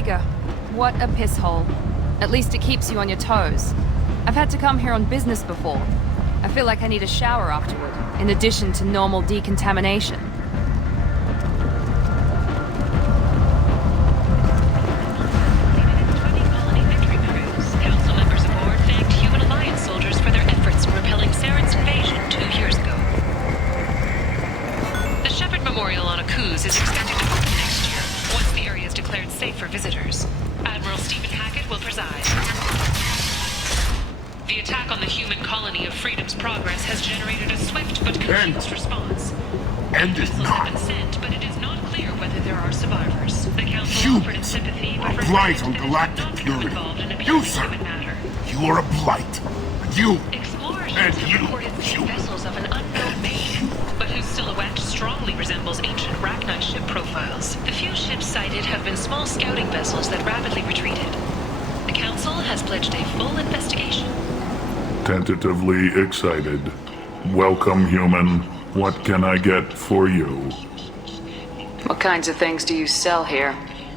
Omega. What a piss hole. At least it keeps you on your toes. I've had to come here on business before. I feel like I need a shower afterward, in addition to normal decontamination. Blight on galactic purity. You, sir! You are a blight. You! And you! Vessels of an unknown make, but whose silhouette strongly resembles ancient Rachni ship profiles. The few ships sighted have been small scouting vessels that rapidly retreated. The Council has pledged a full investigation. Tentatively excited. Welcome, human. What can I get for you? What kinds of things do you sell here?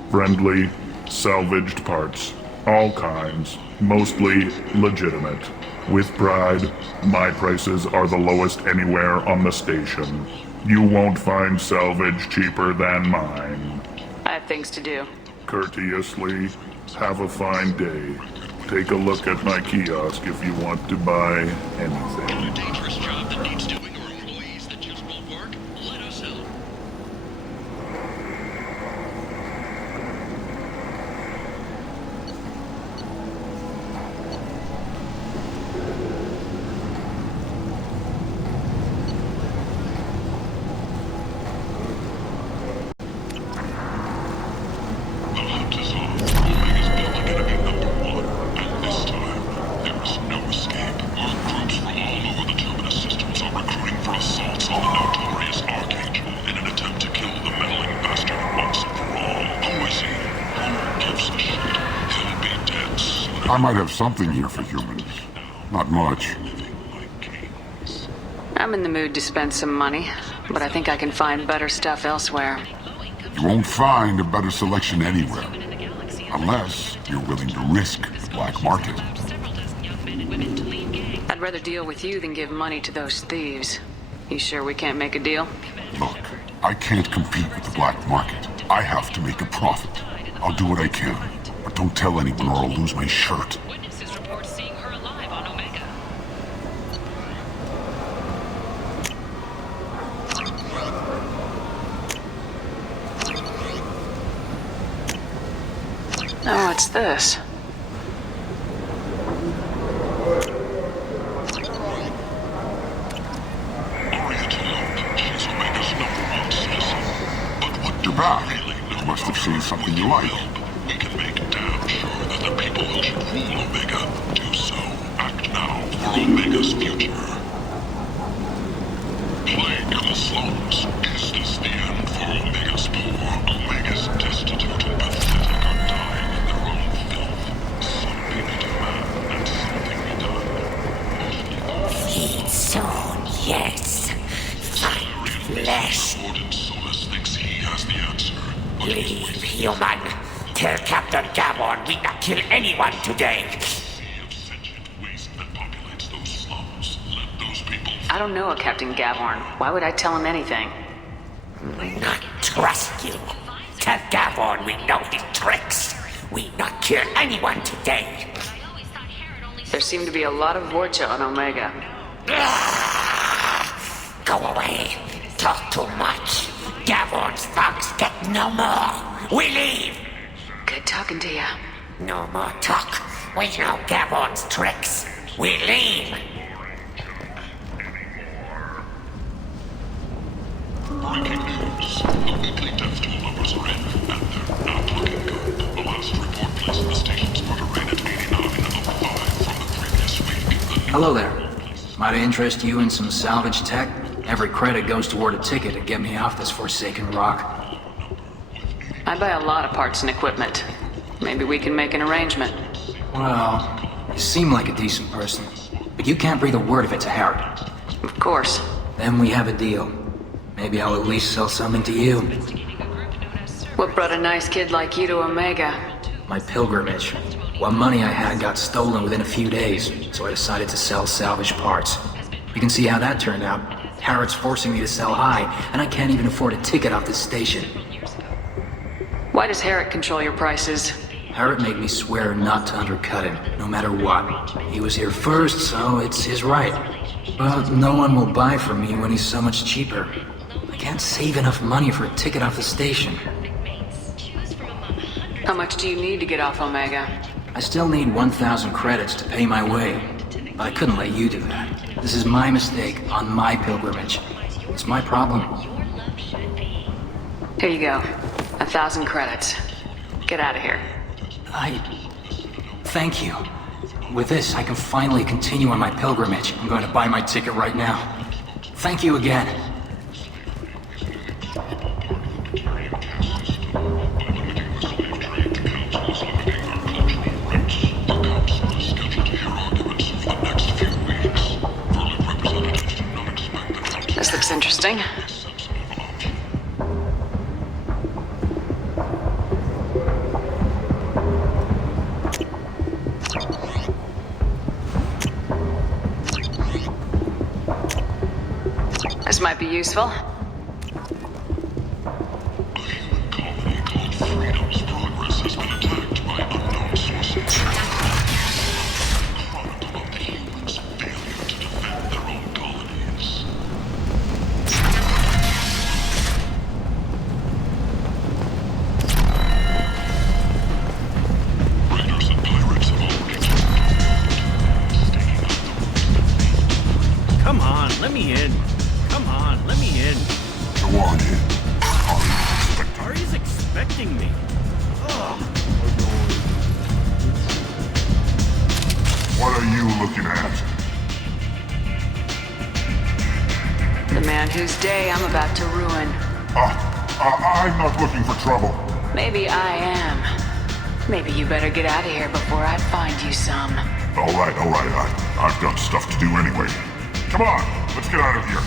Friendly, salvaged parts. All kinds. Mostly legitimate. With pride, my prices are the lowest anywhere on the station. You won't find salvage cheaper than mine. I have things to do. Courteously, have a fine day. Take a look at my kiosk if you want to buy anything. Got a dangerous job that needs doing or employees that just won't work? Let us help. I might have something here for humans. Not much. I'm in the mood to spend some money, but I think I can find better stuff elsewhere. You won't find a better selection anywhere. Unless you're willing to risk the black market. I'd rather deal with you than give money to those thieves. You sure we can't make a deal? Look, I can't compete with the black market. I have to make a profit. I'll do what I can. But don't tell anyone or I'll lose my shirt. Witnesses report seeing her alive on Omega. Oh, what's this? You're back. You must have seen something you like. We can make damn sure that the people who should rule Omega do so. Act now for Omega's future. Plague in the slums. Is this the end for Omega's poor? Omega's destitute and pathetic are dying in their own filth. Something be demand and something be done. Feed soon, yes. Find flesh. Gordon Solus thinks he has the answer. Leave, human. Tell Captain Gavon we not kill anyone today. I don't know a Captain Gavhorn. Why would I tell him anything? Not trust you. Tell Gavon we know his tricks. We not kill anyone today. There seem to be a lot of Vorcha on Omega. Go away. Talk too much. Gavon's thugs get no more. We leave. Good talking to you. No more talk. We know Gavon's tricks. We leave. Breaking news. The weekly death toll numbers are in, and they're not looking good. The last report placed the station's murder rate at 89, up 5 from the previous week. Hello there. Might I interest you in some salvage tech? Every credit goes toward a ticket to get me off this forsaken rock. I buy a lot of parts and equipment. Maybe we can make an arrangement. Well, you seem like a decent person, but you can't breathe a word if it's a Harry. Of course. Then we have a deal. Maybe I'll at least sell something to you. What brought a nice kid like you to Omega? My pilgrimage. What money I had got stolen within a few days, so I decided to sell salvage parts. You can see how that turned out. Harrod's forcing me to sell high, and I can't even afford a ticket off this station. Why does Harrod control your prices? Harrod made me swear not to undercut him, no matter what. He was here first, so it's his right. But no one will buy from me when he's so much cheaper. I can't save enough money for a ticket off the station. How much do you need to get off Omega? I still need 1,000 credits to pay my way. But I couldn't let you do that. This is my mistake on my pilgrimage. It's my problem. Here you go. 1,000 credits. Get out of here. Thank you. With this, I can finally continue on my pilgrimage. I'm going to buy my ticket right now. Thank you again. This looks interesting. This might be useful. Come on, let me in. Come on, let me in. Go on in. Ari's expecting me. Ugh. What are you looking at? The man whose day I'm about to ruin. I'm not looking for trouble. Maybe I am. Maybe you better get out of here before I find you some. All right. I've got stuff to do anyway. Come on, let's get out of here.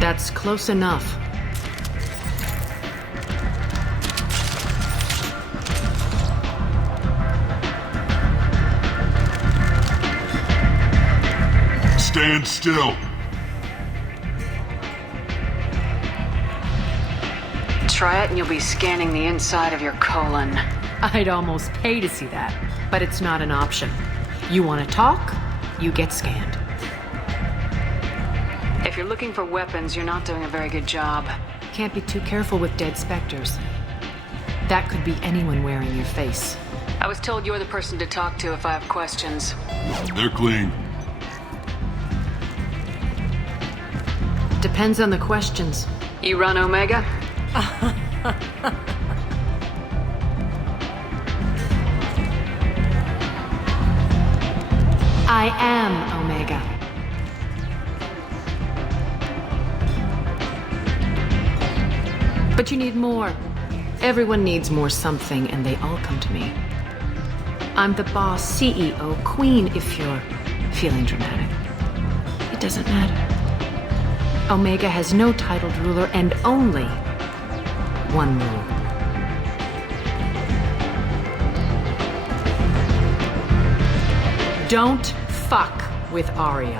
That's close enough. Stand still. Try it and you'll be scanning the inside of your colon. I'd almost pay to see that, but it's not an option. You want to talk, you get scanned. If you're looking for weapons, you're not doing a very good job. Can't be too careful with dead specters. That could be anyone wearing your face. I was told you're the person to talk to if I have questions. They're clean. Depends on the questions. You run Omega? I am Omega. But you need more. Everyone needs more something, and they all come to me. I'm the boss, CEO, queen, if you're feeling dramatic. It doesn't matter. Omega has no titled ruler and only one rule. Don't fuck with Arya.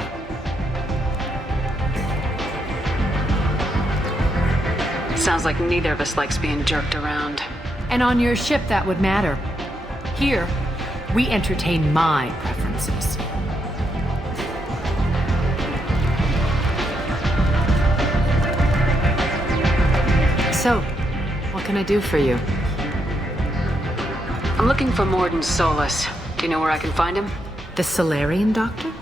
Sounds like neither of us likes being jerked around. And on your ship, that would matter. Here, we entertain my preferences. So, what can I do for you? I'm looking for Morden Solus. Do you know where I can find him? The Solarian doctor?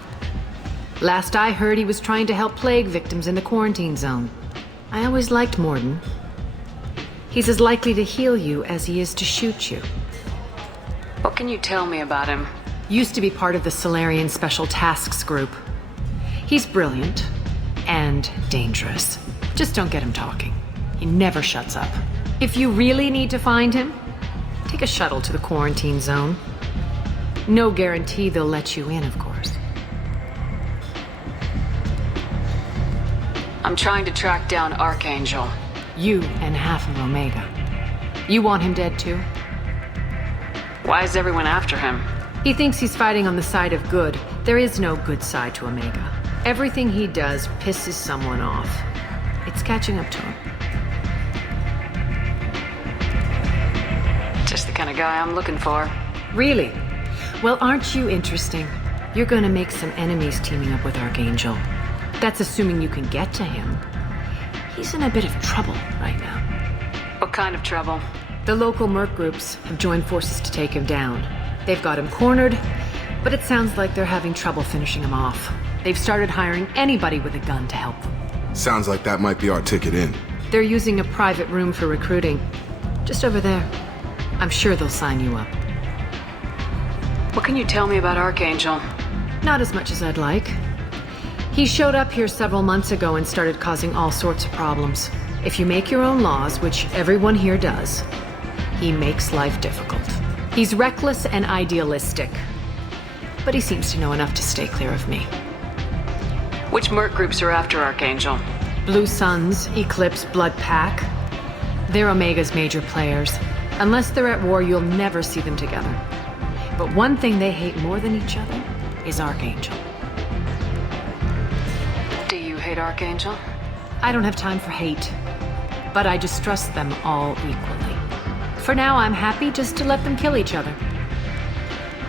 Last I heard, he was trying to help plague victims in the quarantine zone. I always liked Morden. He's as likely to heal you as he is to shoot you. What can you tell me about him? Used to be part of the Solarian Special Tasks Group. He's brilliant and dangerous. Just don't get him talking. He never shuts up. If you really need to find him, take a shuttle to the quarantine zone. No guarantee they'll let you in, of course. I'm trying to track down Archangel. You and half of Omega. You want him dead too? Why is everyone after him? He thinks he's fighting on the side of good. There is no good side to Omega. Everything he does pisses someone off. It's catching up to him. Just the kind of guy I'm looking for. Really? Well, aren't you interesting? You're gonna make some enemies teaming up with Archangel. That's assuming you can get to him. He's in a bit of trouble right now. What kind of trouble? The local merc groups have joined forces to take him down. They've got him cornered, but it sounds like they're having trouble finishing him off. They've started hiring anybody with a gun to help them. Sounds like that might be our ticket in. They're using a private room for recruiting. Just over there. I'm sure they'll sign you up. What can you tell me about Archangel? Not as much as I'd like. He showed up here several months ago and started causing all sorts of problems. If you make your own laws, which everyone here does, he makes life difficult. He's reckless and idealistic, but he seems to know enough to stay clear of me. Which merc groups are after Archangel? Blue Suns, Eclipse, Blood Pack. They're Omega's major players. Unless they're at war, you'll never see them together. But one thing they hate more than each other is Archangel. Do you hate Archangel? I don't have time for hate, but I distrust them all equally. For now, I'm happy just to let them kill each other.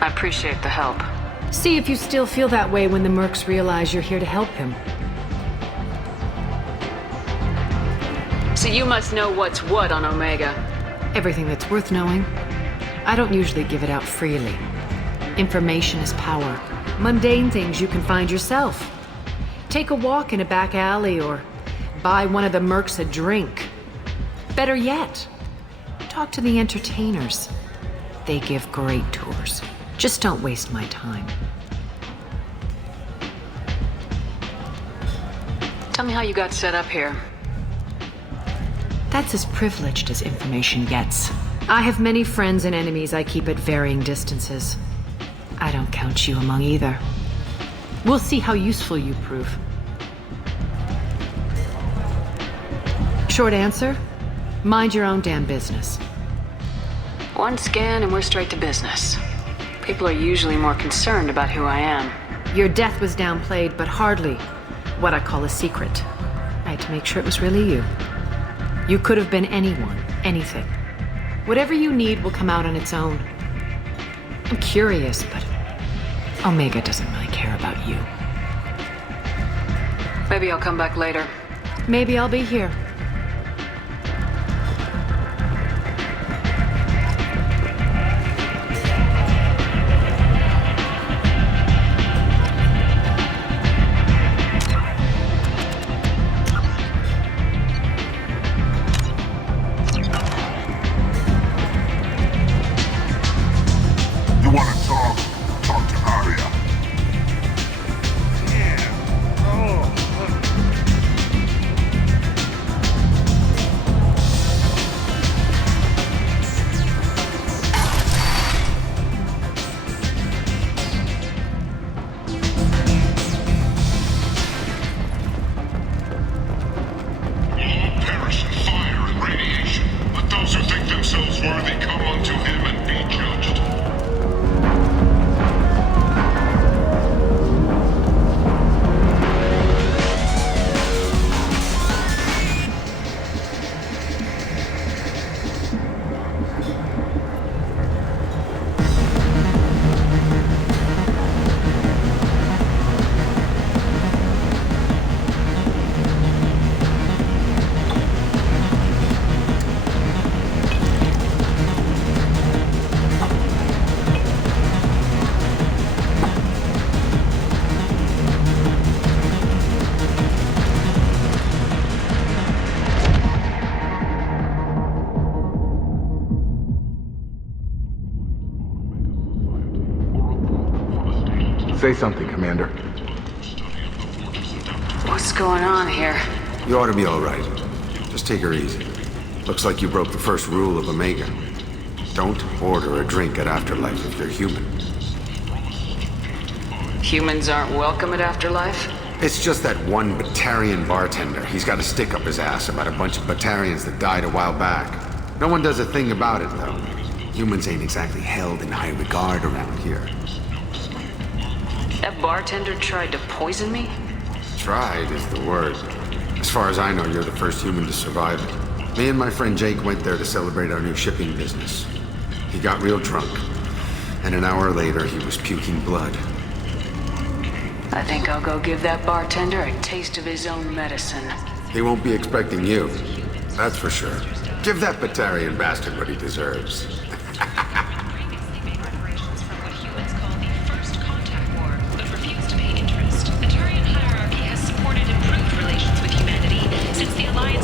I appreciate the help. See if you still feel that way when the mercs realize you're here to help him. So you must know what's what on Omega. Everything that's worth knowing. I don't usually give it out freely. Information is power. Mundane things you can find yourself. Take a walk in a back alley or buy one of the mercs a drink. Better yet, talk to the entertainers. They give great tours. Just don't waste my time. Tell me how you got set up here. That's as privileged as information gets. I have many friends and enemies I keep at varying distances. I don't count you among either. We'll see how useful you prove. Short answer, mind your own damn business. One scan and we're straight to business. People are usually more concerned about who I am. Your death was downplayed, but hardly what I call a secret. I had to make sure it was really you. You could have been anyone, anything. Whatever you need will come out on its own. I'm curious, but Omega doesn't really care about you. Maybe I'll come back later. Maybe I'll be here. Say something, Commander. What's going on here? You ought to be all right. Just take her easy. Looks like you broke the first rule of Omega. Don't order a drink at Afterlife if you're human. Humans aren't welcome at Afterlife? It's just that one Batarian bartender. He's got a stick up his ass about a bunch of Batarians that died a while back. No one does a thing about it, though. Humans ain't exactly held in high regard around here. That bartender tried to poison me? Tried is the word. As far as I know, you're the first human to survive it. Me and my friend Jake went there to celebrate our new shipping business. He got real drunk, and an hour later he was puking blood. I think I'll go give that bartender a taste of his own medicine. He won't be expecting you, that's for sure. Give that Batarian bastard what he deserves.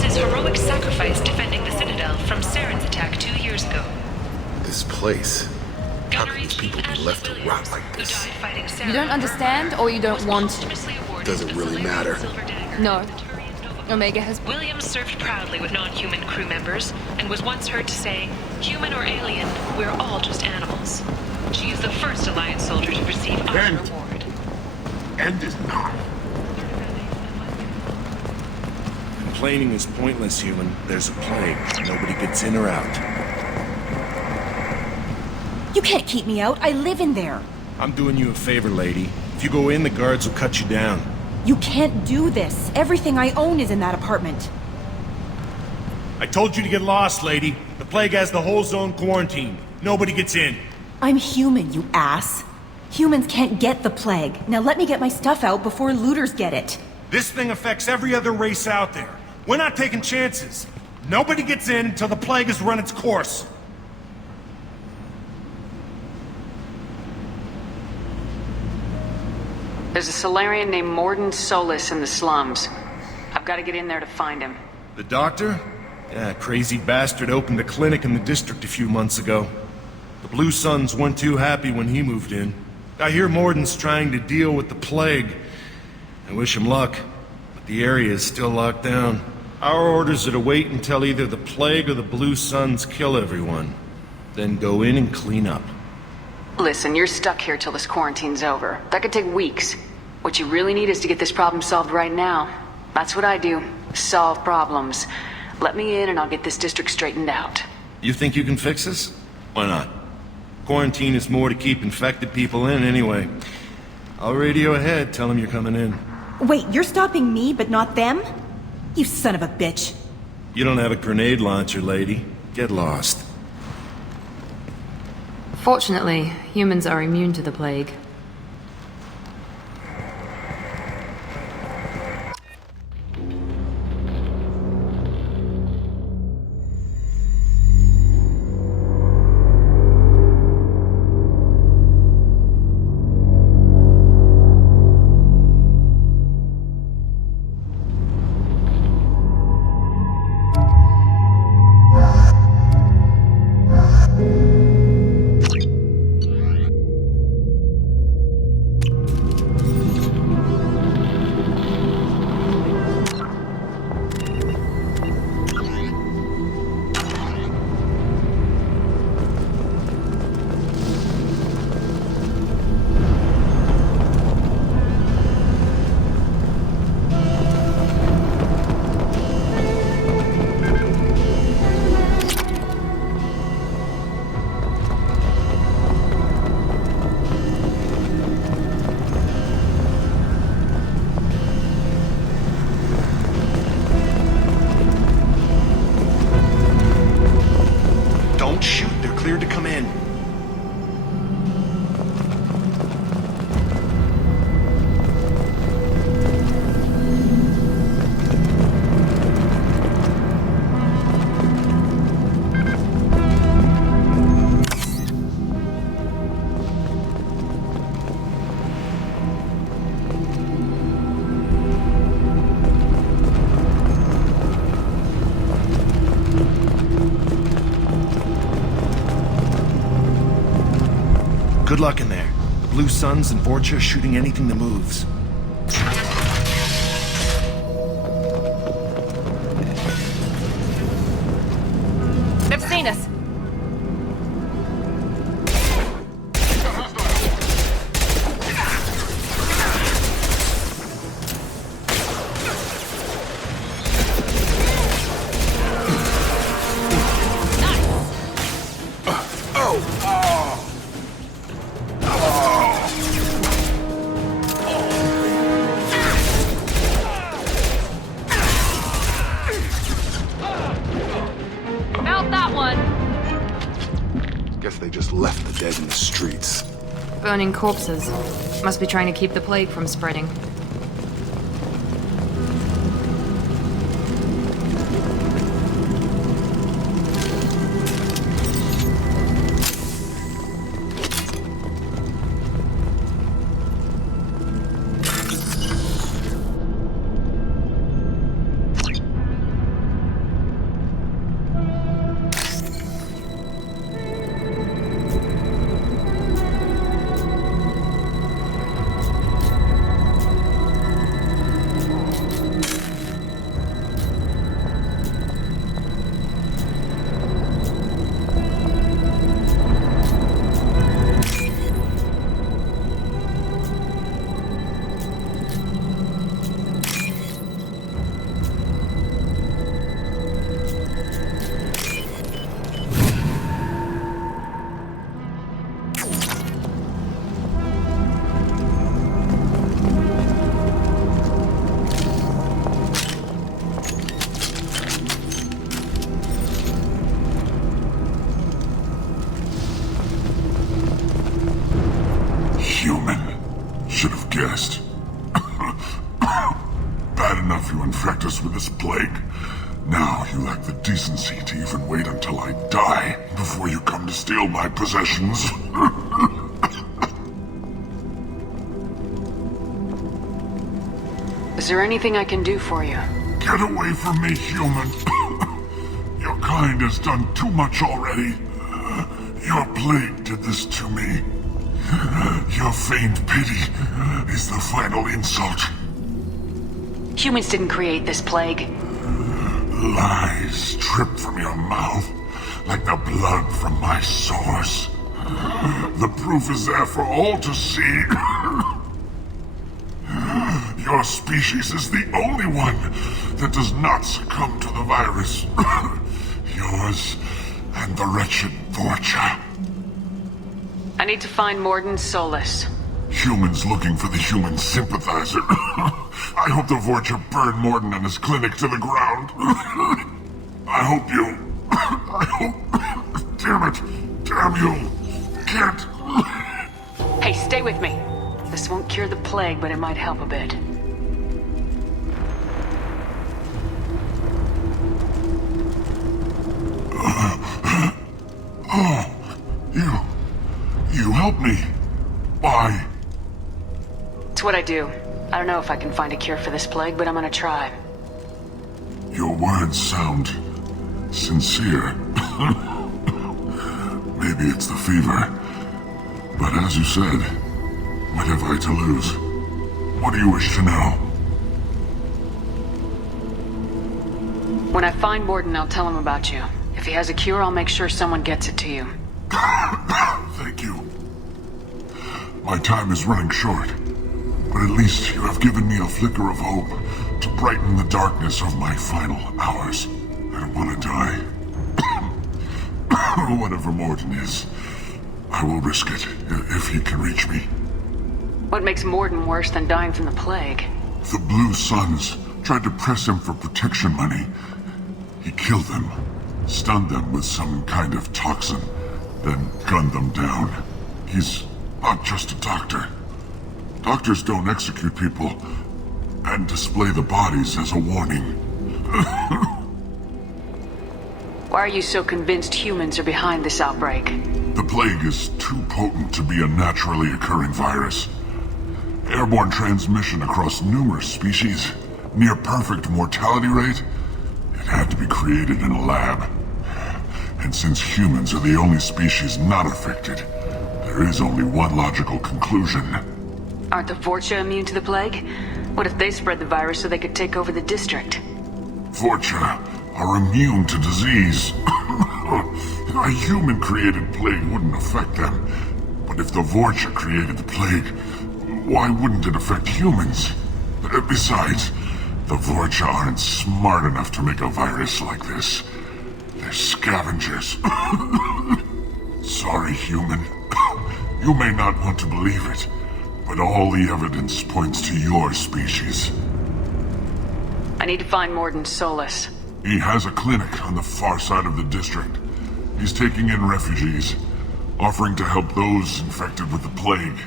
Heroic sacrifice defending the Citadel from Saren's attack 2 years ago. This place. How can these people be left to rot like this? You don't understand, or you don't want to? Doesn't really matter. No. Omega has... Williams served proudly with non-human crew members, and was once heard to say, "Human or alien, we're all just animals." She is the first Alliance soldier to receive our reward. End is not. Complaining is pointless, human. There's a plague. Nobody gets in or out. You can't keep me out. I live in there. I'm doing you a favor, lady. If you go in, the guards will cut you down. You can't do this. Everything I own is in that apartment. I told you to get lost, lady. The plague has the whole zone quarantined. Nobody gets in. I'm human, you ass. Humans can't get the plague. Now let me get my stuff out before looters get it. This thing affects every other race out there. We're not taking chances. Nobody gets in until the plague has run its course. There's a Solarian named Morden Solis in the slums. I've got to get in there to find him. The doctor? Yeah, crazy bastard opened a clinic in the district a few months ago. The Blue Suns weren't too happy when he moved in. I hear Morden's trying to deal with the plague. I wish him luck, but the area is still locked down. Our orders are to wait until either the plague or the Blue Suns kill everyone. Then go in and clean up. Listen, you're stuck here till this quarantine's over. That could take weeks. What you really need is to get this problem solved right now. That's what I do. Solve problems. Let me in and I'll get this district straightened out. You think you can fix this? Why not? Quarantine is more to keep infected people in anyway. I'll radio ahead, tell them you're coming in. Wait, you're stopping me, but not them? You son of a bitch. You don't have a grenade launcher, lady. Get lost. Fortunately, humans are immune to the plague. Don't shoot. They're cleared to come in. Good luck in there. The Blue Suns and Vorcha are shooting anything that moves. They've seen us. Guess they just left the dead in the streets. Burning corpses. Must be trying to keep the plague from spreading. Should have guessed. Bad enough you infect us with this plague. Now you lack the decency to even wait until I die before you come to steal my possessions. Is there anything I can do for you? Get away from me, human. Your kind has done too much already. Your plague did this to me. Your feigned pity is the final insult. Humans didn't create this plague. Lies drip from your mouth like the blood from my sores. The proof is there for all to see. Your species is the only one that does not succumb to the virus. Yours and the wretched Vorcha. I need to find Morden Solus. Humans looking for the human sympathizer. I hope the Vorcha burn Morden and his clinic to the ground. I hope you... I hope... Damn it! Damn you! Can't... Hey, stay with me. This won't cure the plague, but it might help a bit. You helped me. Why? It's what I do. I don't know if I can find a cure for this plague, but I'm gonna try. Your words sound sincere. Maybe it's the fever. But as you said, what have I to lose? What do you wish to know? When I find Morden, I'll tell him about you. If he has a cure, I'll make sure someone gets it to you. Thank you. My time is running short, but at least you have given me a flicker of hope to brighten the darkness of my final hours. I don't want to die. Whatever Morden is, I will risk it if he can reach me. What makes Morden worse than dying from the plague? The Blue Suns tried to press him for protection money. He killed them, stunned them with some kind of toxin, then gunned them down. He's not just a doctor. Doctors don't execute people and display the bodies as a warning. Why are you so convinced humans are behind this outbreak? The plague is too potent to be a naturally occurring virus. Airborne transmission across numerous species, near perfect mortality rate. It had to be created in a lab. And since humans are the only species not affected, there is only one logical conclusion. Aren't the Vorcha immune to the plague? What if they spread the virus so they could take over the district? Vorcha are immune to disease. A human-created plague wouldn't affect them. But if the Vorcha created the plague, why wouldn't it affect humans? Besides, the Vorcha aren't smart enough to make a virus like this. They're scavengers. Sorry, human. You may not want to believe it, but all the evidence points to your species. I need to find Morden Solus. He has a clinic on the far side of the district. He's taking in refugees, offering to help those infected with the plague.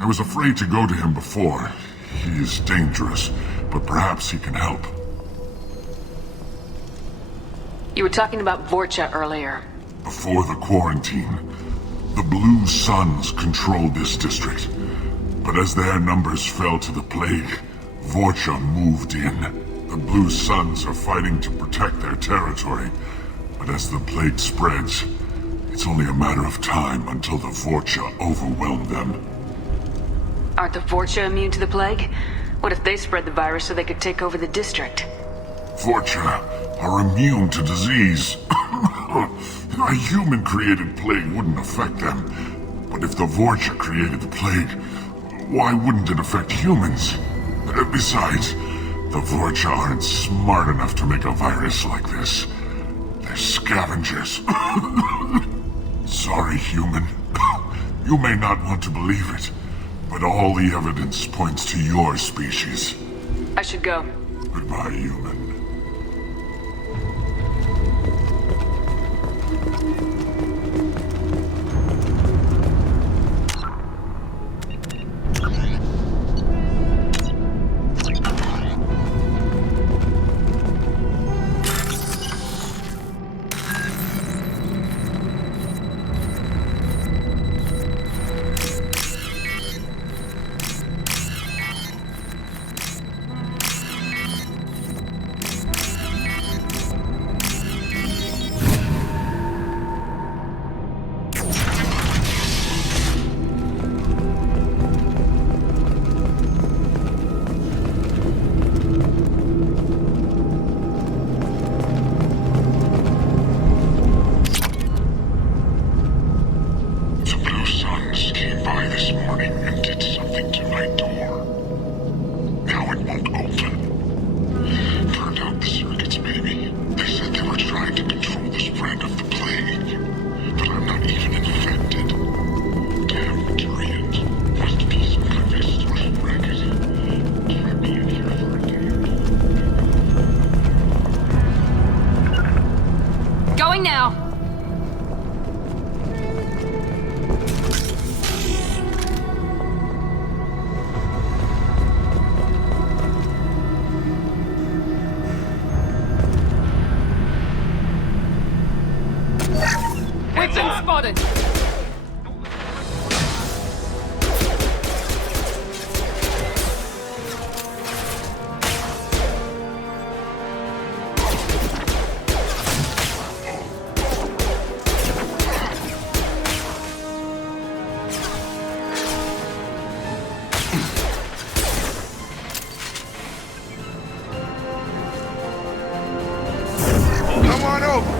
I was afraid to go to him before. He is dangerous, but perhaps he can help. You were talking about Vorcha earlier. Before the quarantine, the Blue Suns controlled this district. But as their numbers fell to the plague, Vorcha moved in. The Blue Suns are fighting to protect their territory. But as the plague spreads, it's only a matter of time until the Vorcha overwhelm them. Aren't the Vorcha immune to the plague? What if they spread the virus so they could take over the district? Vorcha are immune to disease. A human-created plague wouldn't affect them. But if the Vorcha created the plague, why wouldn't it affect humans? Besides, the Vorcha aren't smart enough to make a virus like this. They're scavengers. Sorry, human. You may not want to believe it, but all the evidence points to your species. I should go. Goodbye, human. Going now. We've been spotted. Come on over.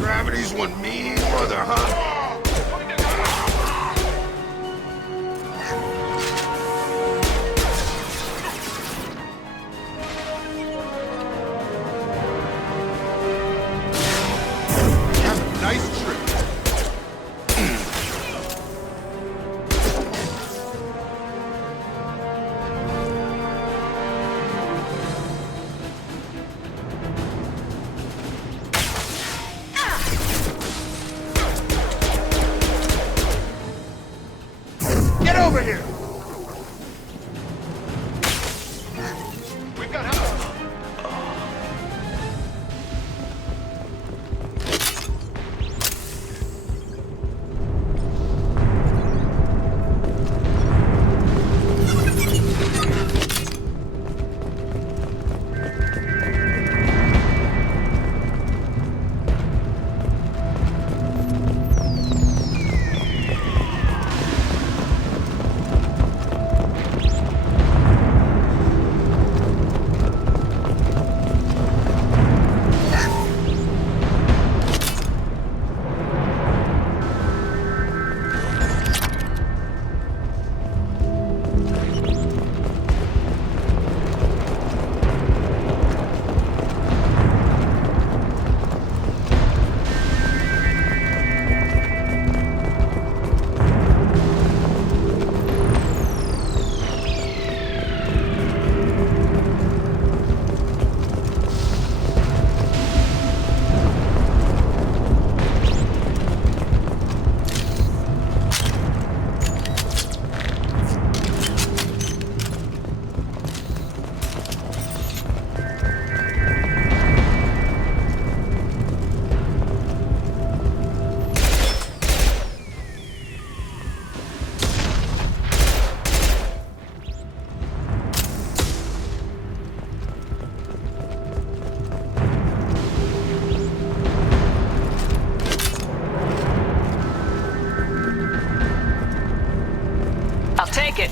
Gravity's one mean mother, huh? Have a nice trip. Get over here! We've got help! I'll take it.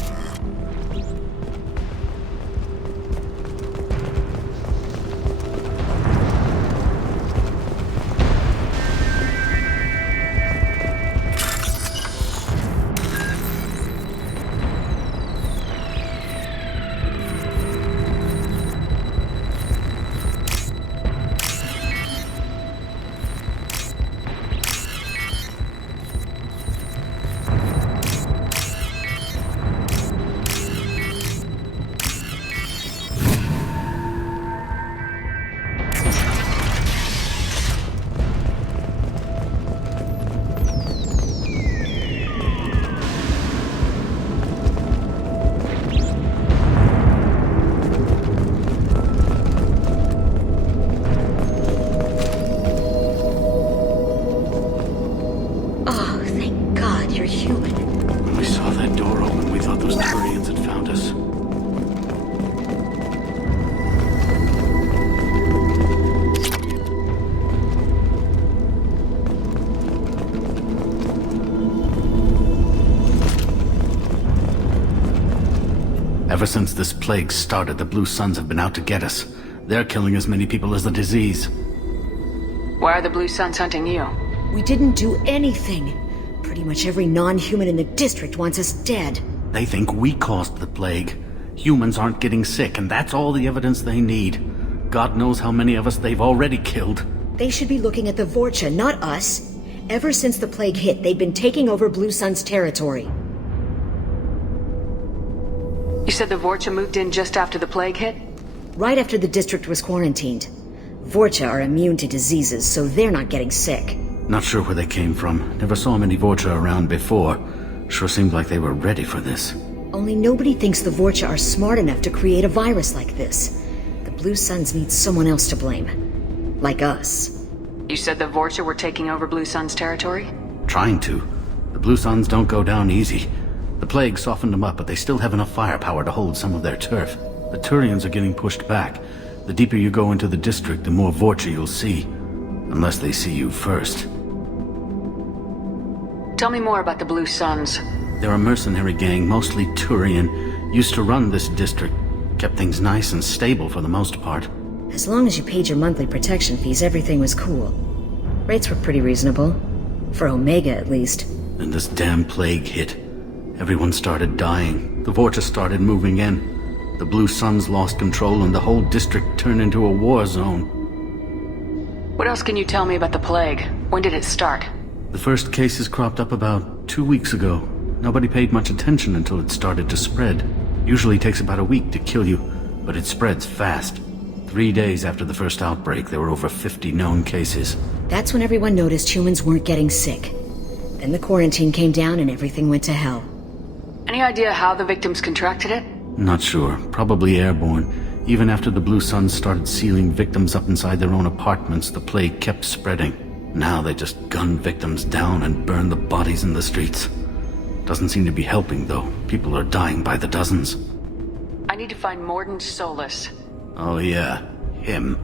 Oh, thank God you're human. When we saw that door open, we thought those Turians had found us. Ever since this plague started, the Blue Suns have been out to get us. They're killing as many people as the disease. Why are the Blue Suns hunting you? We didn't do anything. Pretty much every non-human in the district wants us dead. They think we caused the plague. Humans aren't getting sick, and that's all the evidence they need. God knows how many of us they've already killed. They should be looking at the Vorcha, not us. Ever since the plague hit, they've been taking over Blue Sun's territory. You said the Vorcha moved in just after the plague hit? Right after the district was quarantined. Vorcha are immune to diseases, so they're not getting sick. Not sure where they came from. Never saw many Vorcha around before. Sure seemed like they were ready for this. Only nobody thinks the Vorcha are smart enough to create a virus like this. The Blue Suns need someone else to blame. Like us. You said the Vorcha were taking over Blue Sun's territory? Trying to. The Blue Suns don't go down easy. The plague softened them up, but they still have enough firepower to hold some of their turf. The Turians are getting pushed back. The deeper you go into the district, the more Vorcha you'll see. Unless they see you first. Tell me more about the Blue Suns. They're a mercenary gang, mostly Turian. Used to run this district. Kept things nice and stable for the most part. As long as you paid your monthly protection fees, everything was cool. Rates were pretty reasonable. For Omega, at least. Then this damn plague hit. Everyone started dying. The Vorcha started moving in. The Blue Suns lost control and the whole district turned into a war zone. What else can you tell me about the plague? When did it start? The first cases cropped up about 2 weeks ago. Nobody paid much attention until it started to spread. Usually takes about a week to kill you, but it spreads fast. 3 days after the first outbreak, there were over 50 known cases. That's when everyone noticed humans weren't getting sick. Then the quarantine came down and everything went to hell. Any idea how the victims contracted it? Not sure. Probably airborne. Even after the Blue Suns started sealing victims up inside their own apartments, the plague kept spreading. Now they just gun victims down and burn the bodies in the streets. Doesn't seem to be helping, though. People are dying by the dozens. I need to find Morden Solus. Oh yeah, him.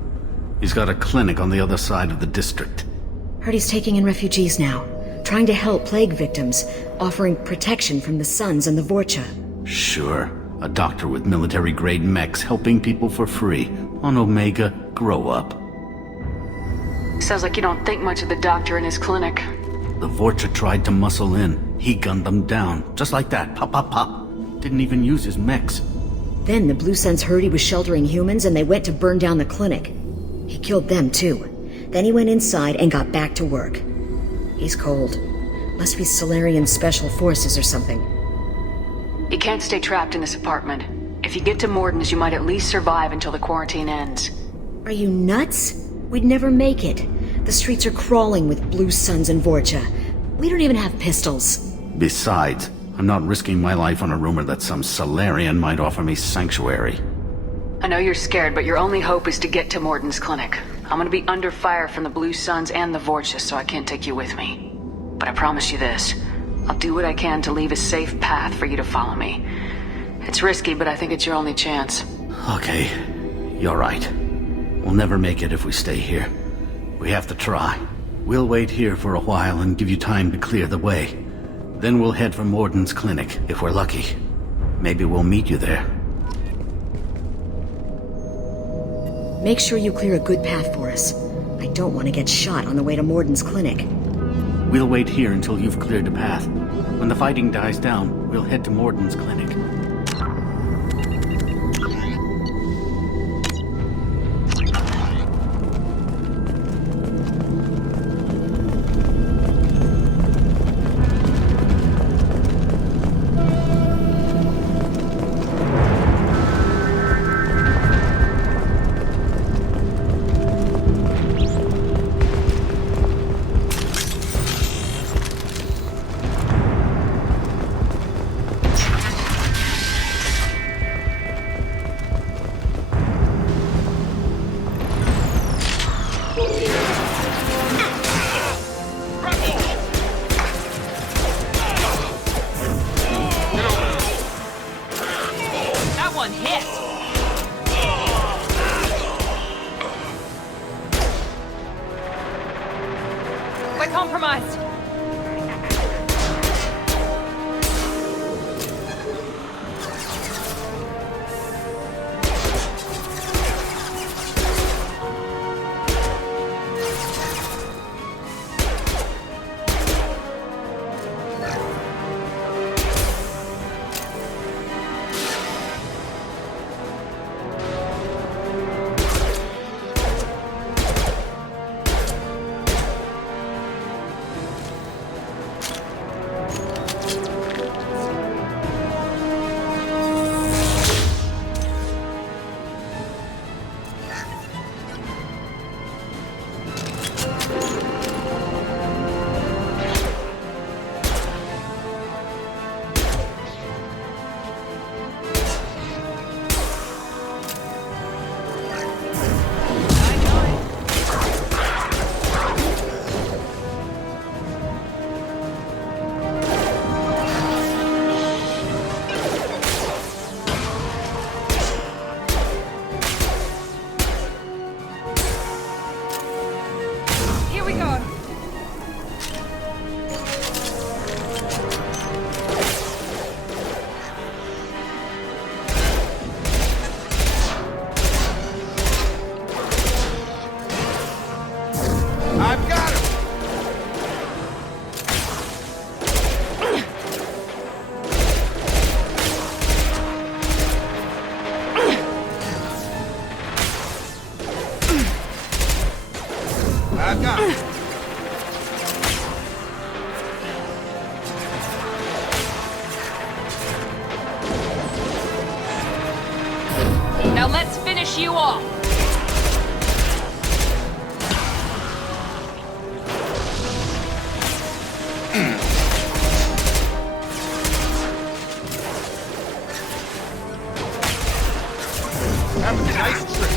He's got a clinic on the other side of the district. Heard he's taking in refugees now. Trying to help plague victims. Offering protection from the Suns and the Vorcha. Sure. A doctor with military-grade mechs helping people for free. On Omega, grow up. Sounds like you don't think much of the doctor in his clinic. The Vorcha tried to muscle in. He gunned them down. Just like that. Pop, pop, pop. Didn't even use his mechs. Then the Blue Suns heard he was sheltering humans and they went to burn down the clinic. He killed them too. Then he went inside and got back to work. He's cold. Must be Solarian Special Forces or something. You can't stay trapped in this apartment. If you get to Morden's, you might at least survive until the quarantine ends. Are you nuts? We'd never make it. The streets are crawling with Blue Suns and Vorcha. We don't even have pistols. Besides, I'm not risking my life on a rumor that some Solarian might offer me sanctuary. I know you're scared, but your only hope is to get to Morden's clinic. I'm gonna be under fire from the Blue Suns and the Vorcha, so I can't take you with me. But I promise you this. I'll do what I can to leave a safe path for you to follow me. It's risky, but I think it's your only chance. Okay, you're right. We'll never make it if we stay here. We have to try. We'll wait here for a while and give you time to clear the way. Then we'll head for Morden's clinic, if we're lucky. Maybe we'll meet you there. Make sure you clear a good path for us. I don't want to get shot on the way to Morden's clinic. We'll wait here until you've cleared the path. When the fighting dies down, we'll head to Morden's clinic. Compromised. I've got him! I've got him! Now let's finish you off! Having a nice trip.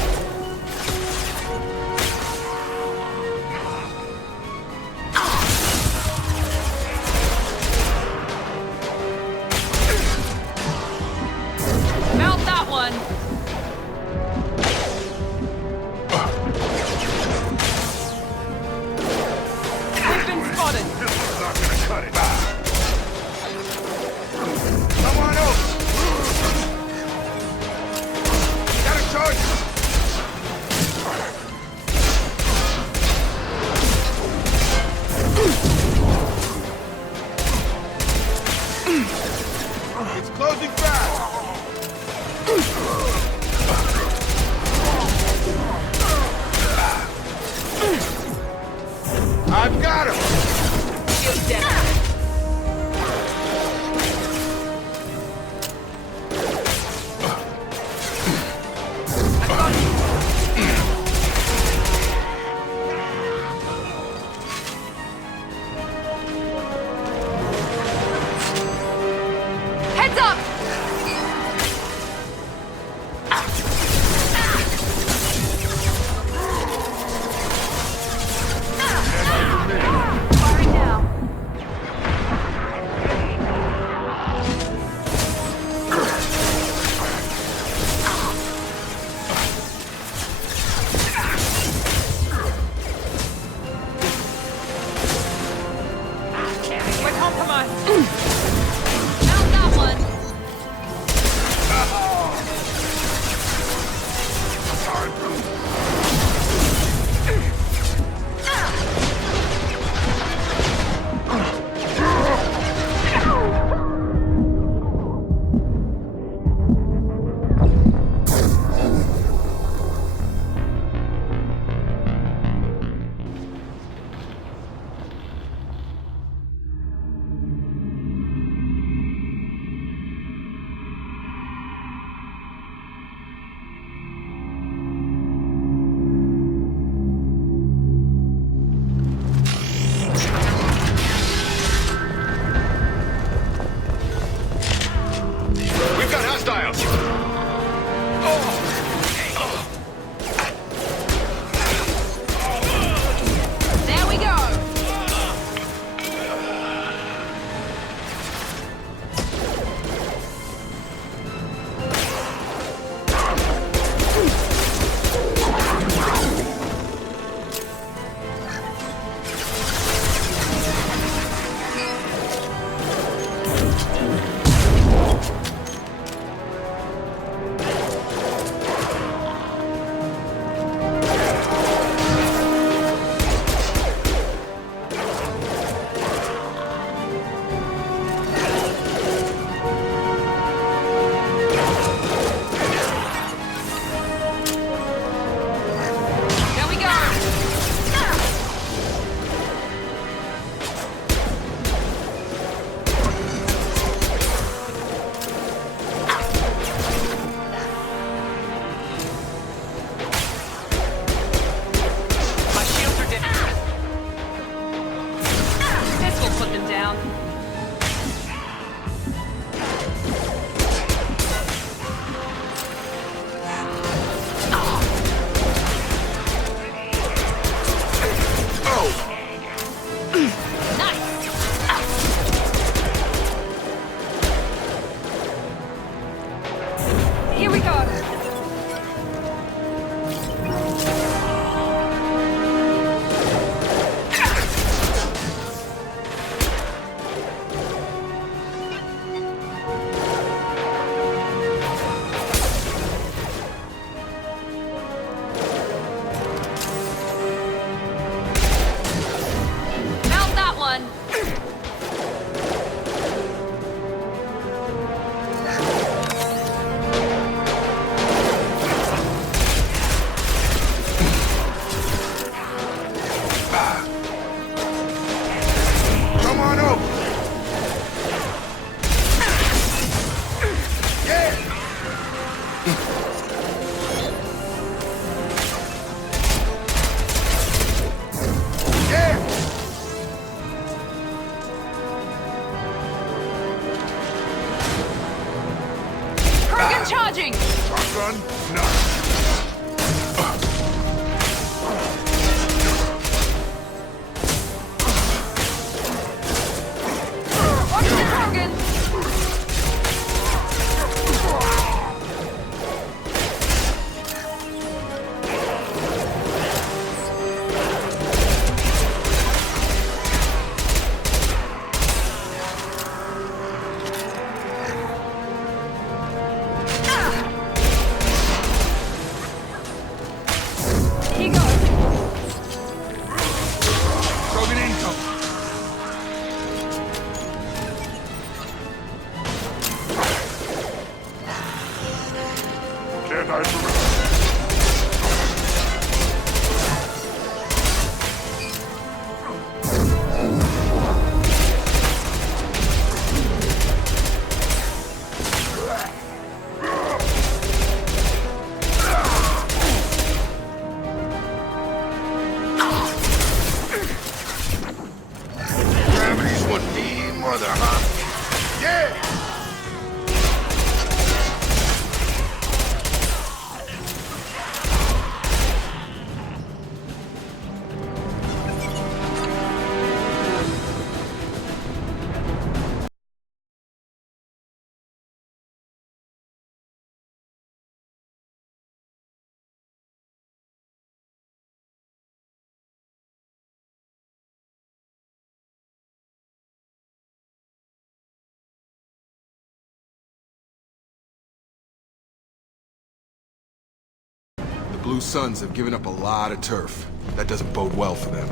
Blue Suns have given up a lot of turf. That doesn't bode well for them.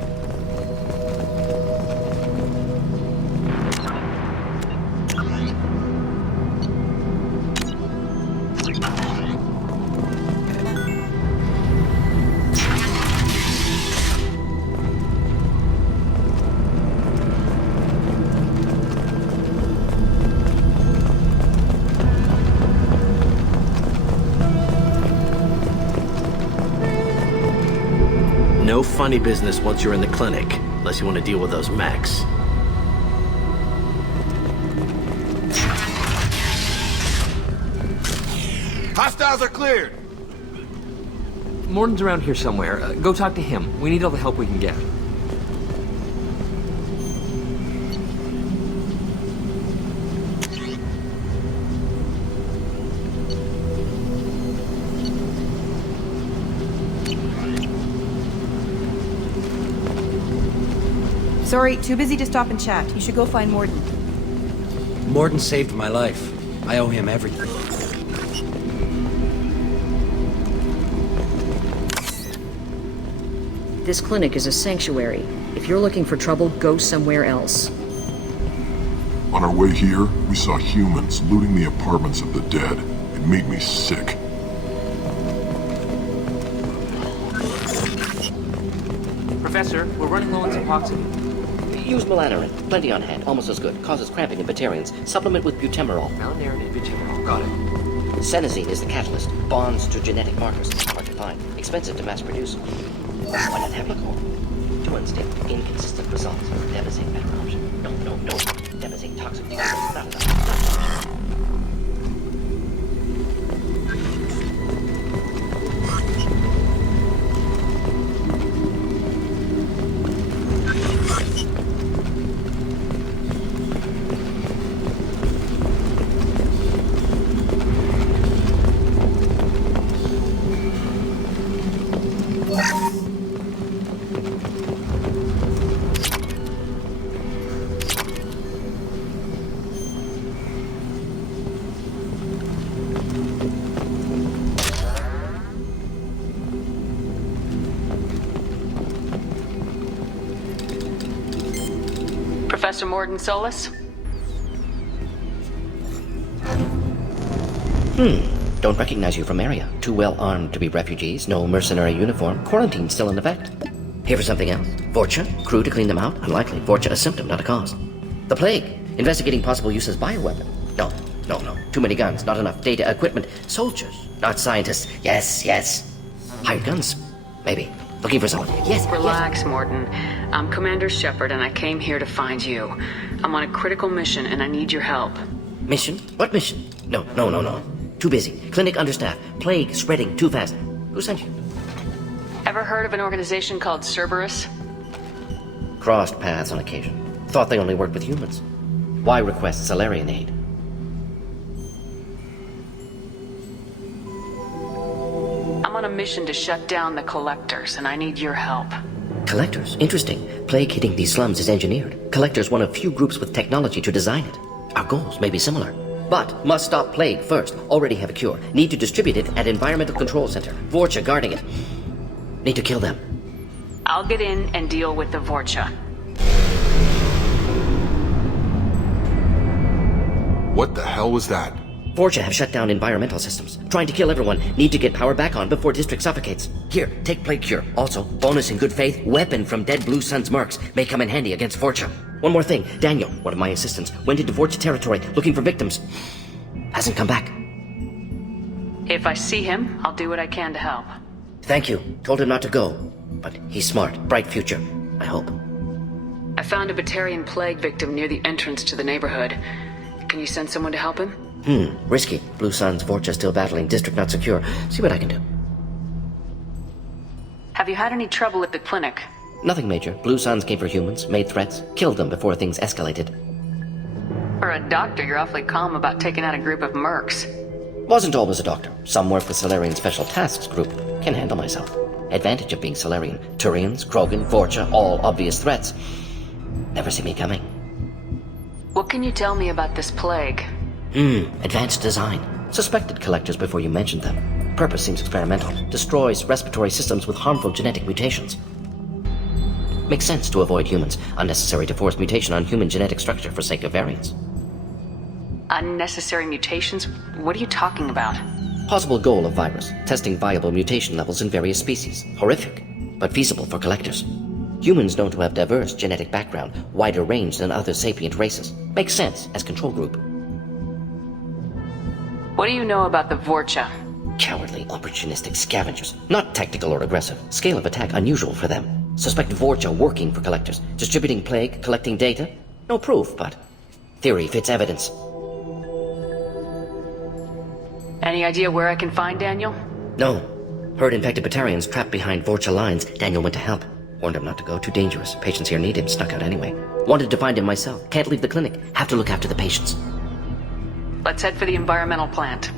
No funny business once you're in the clinic, unless you want to deal with those mechs. Hostiles are cleared! Morden's around here somewhere. Go talk to him. We need all the help we can get. Sorry, too busy to stop and chat. You should go find Morden. Morden saved my life. I owe him everything. This clinic is a sanctuary. If you're looking for trouble, go somewhere else. On our way here, we saw humans looting the apartments of the dead. It made me sick. Professor, we're running low on epoxy. Use melanorin. Plenty on hand. Almost as good. Causes cramping in Batarians. Supplement with butemerol. Melanorin and butemerol. Got it. Senesine is the catalyst. Bonds to genetic markers. Hard to find. Expensive to mass produce. Why not Heplicol? To unstable, inconsistent results. Devastating better option. No. Devastating toxic. Not enough. Professor Morden Solis? Don't recognize you from area. Too well armed to be refugees, no mercenary uniform, quarantine still in effect. Here for something else? Vorcha? Crew to clean them out? Unlikely. Vorcha a symptom, not a cause. The plague? Investigating possible use as bioweapon? No. Too many guns, not enough data, equipment. Soldiers, not scientists. Yes. Hired guns? Maybe. Looking for someone. Yes. Relax, Morden. I'm Commander Shepard, and I came here to find you. I'm on a critical mission, and I need your help. Mission? What mission? No. Too busy. Clinic understaffed. Plague spreading too fast. Who sent you? Ever heard of an organization called Cerberus? Crossed paths on occasion. Thought they only worked with humans. Why request Salarian aid? I'm on a mission to shut down the Collectors, and I need your help. Collectors? Interesting. Plague hitting these slums is engineered. Collectors one of few groups with technology to design it. Our goals may be similar. But must stop plague first. Already have a cure. Need to distribute it at Environmental Control Center. Vorcha guarding it. Need to kill them. I'll get in and deal with the Vorcha. What the hell was that? Vorcha have shut down environmental systems. Trying to kill everyone. Need to get power back on before district suffocates. Here, take plague cure. Also, bonus in good faith, weapon from dead Blue Sun's mercs. May come in handy against Vorcha. One more thing. Daniel, one of my assistants, went into Vorcha territory looking for victims. Hasn't come back. If I see him, I'll do what I can to help. Thank you. Told him not to go. But he's smart. Bright future. I hope. I found a Batarian plague victim near the entrance to the neighborhood. Can you send someone to help him? Risky. Blue Sun's Vorcha still battling. District not secure. See what I can do. Have you had any trouble at the clinic? Nothing major. Blue Suns came for humans, made threats, killed them before things escalated. For a doctor, you're awfully calm about taking out a group of mercs. Wasn't always a doctor. Some work with Salarian Special Tasks Group. Can handle myself. Advantage of being Salarian. Turians, Krogan, Vorcha, all obvious threats. Never see me coming. What can you tell me about this plague? Advanced design. Suspected collectors before you mentioned them. Purpose seems experimental. Destroys respiratory systems with harmful genetic mutations. Makes sense to avoid humans. Unnecessary to force mutation on human genetic structure for sake of variance. Unnecessary mutations? What are you talking about? Possible goal of virus. Testing viable mutation levels in various species. Horrific, but feasible for collectors. Humans known to have diverse genetic background, wider range than other sapient races. Makes sense as control group. What do you know about the Vorcha? Cowardly, opportunistic scavengers. Not tactical or aggressive. Scale of attack unusual for them. Suspect Vorcha working for collectors. Distributing plague, collecting data. No proof, but theory fits evidence. Any idea where I can find Daniel? No. Heard infected Batarians trapped behind Vorcha lines. Daniel went to help. Warned him not to go, too dangerous. Patients here need him, snuck out anyway. Wanted to find him myself. Can't leave the clinic. Have to look after the patients. Let's head for the environmental plant.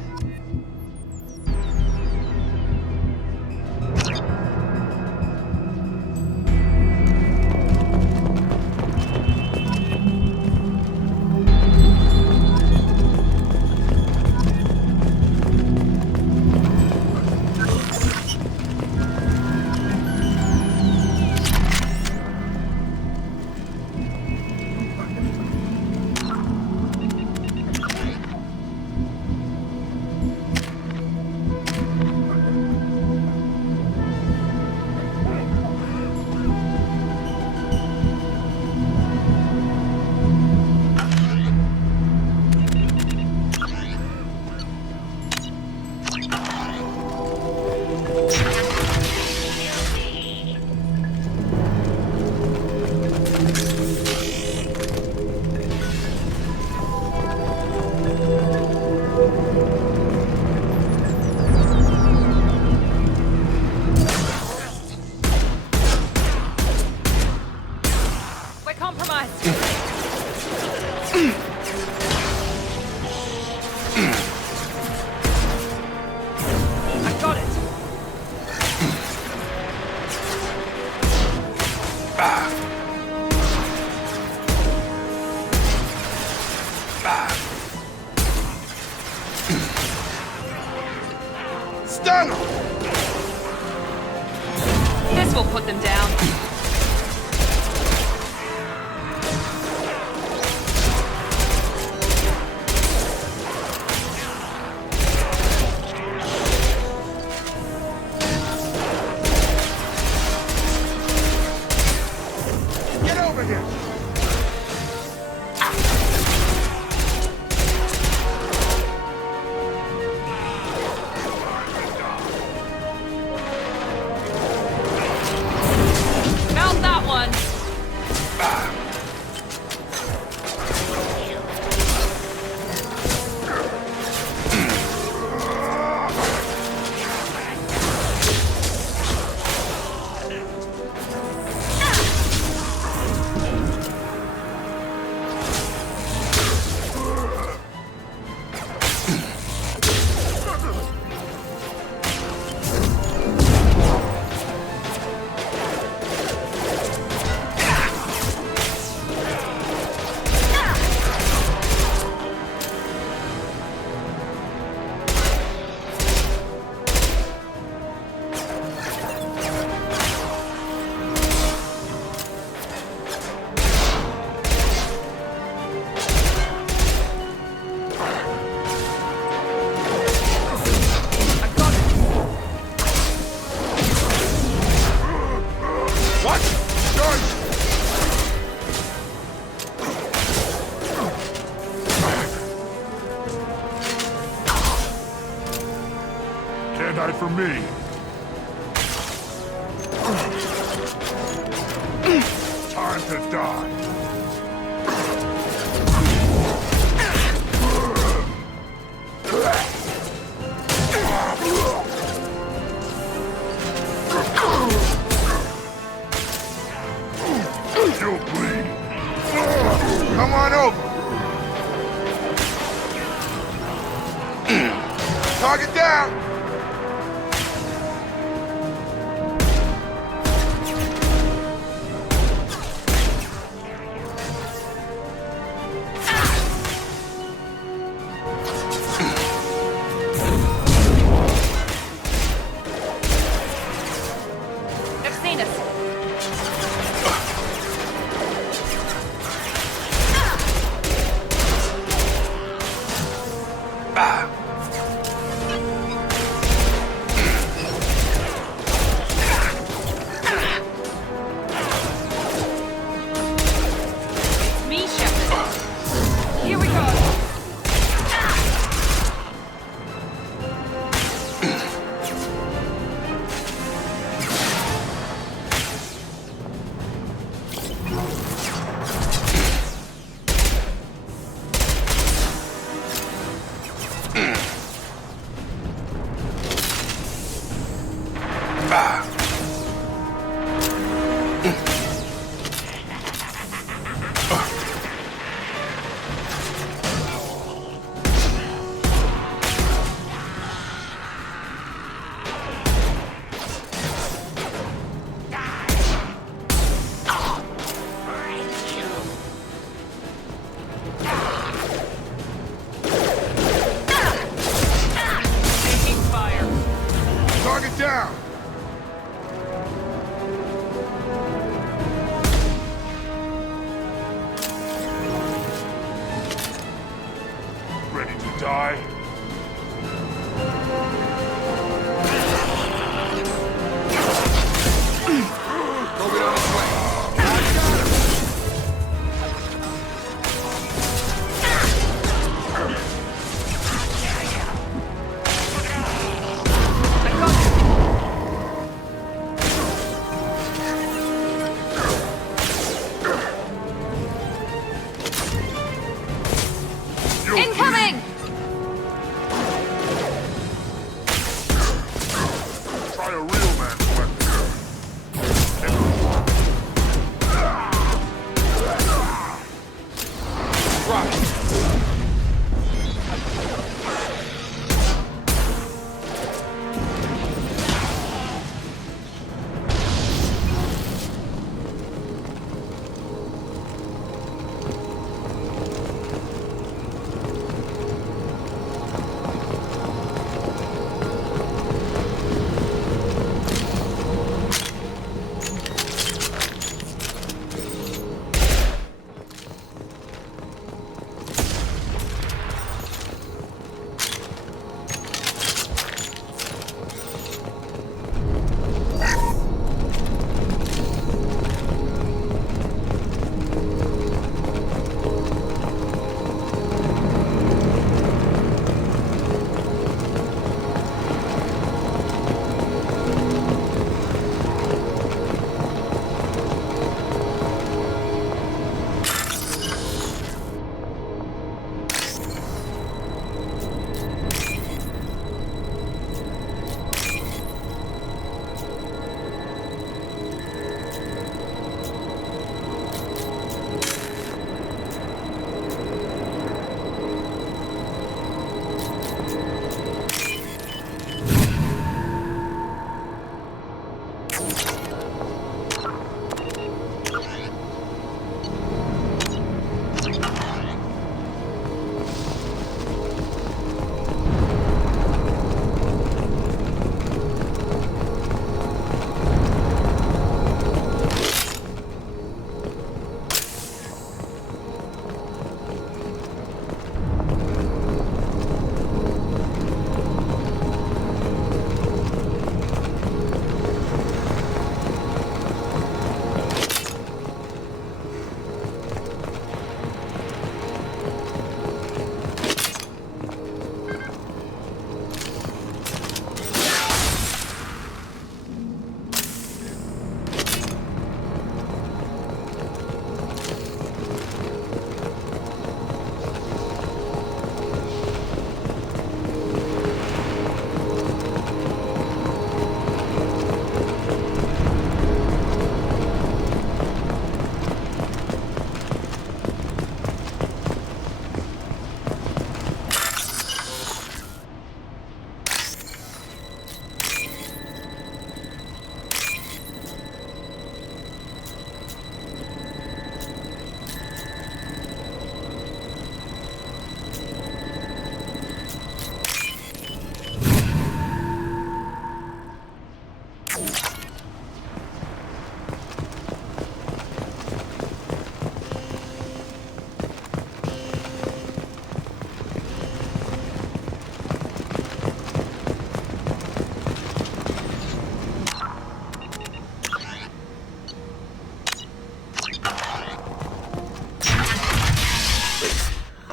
This will put them down. Get over here! Found that one. Can't hide from me. Time to die. You'll bleed. Come on over. Target down. contain us. Me, Shepard. Here we go. Target down! Ready to die? Incoming!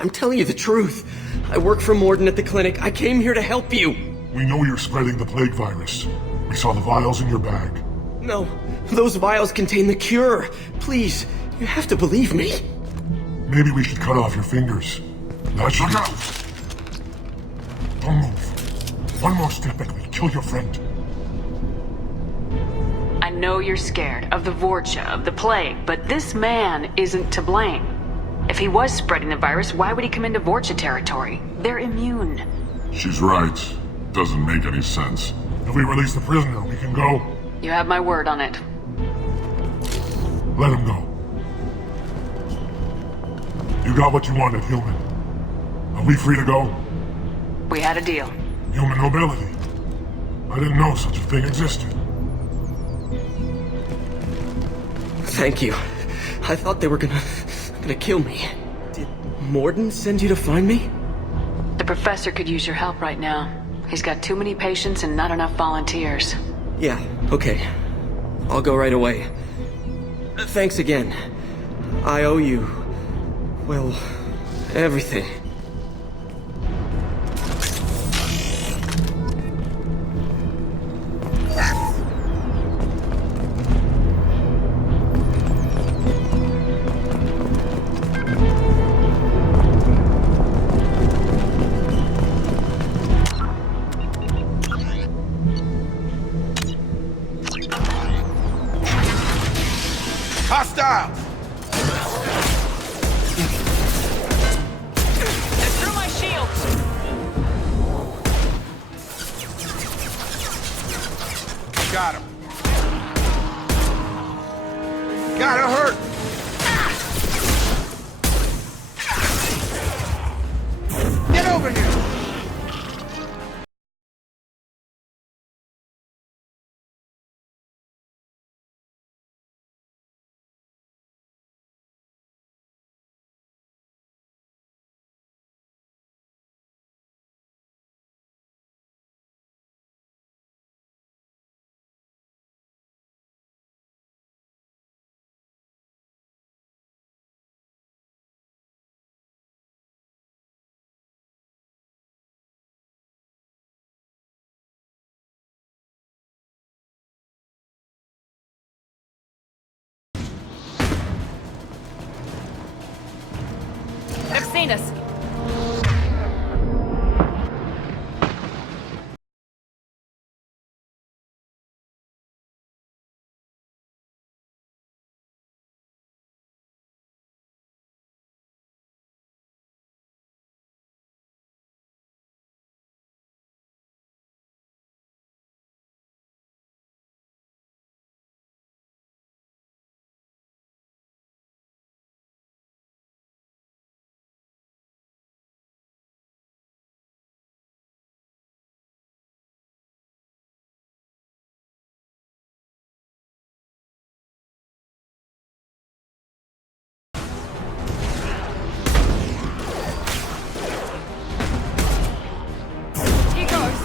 I'm telling you the truth. I work for Morden at the clinic. I came here to help you. We know you're spreading the plague virus. We saw the vials in your bag. No, those vials contain the cure. Please, you have to believe me. Maybe we should cut off your fingers. Now look out! Don't move. One more step and we kill your friend. I know you're scared of the Vorcha, of the plague, but this man isn't to blame. If he was spreading the virus, why would he come into Vorcha territory? They're immune. She's right. Doesn't make any sense. If we release the prisoner, we can go. You have my word on it. Let him go. You got what you wanted, human. Are we free to go? We had a deal. Human nobility. I didn't know such a thing existed. Thank you. I thought they were gonna kill me. Did Morden send you to find me? The professor could use your help right now. He's got too many patients and not enough volunteers. Yeah, okay. I'll go right away. Thanks again. I owe you, well, everything. Hostiles! They're through my shields! Got him. Gotta hurt! Get over here! They've seen us. Here goes.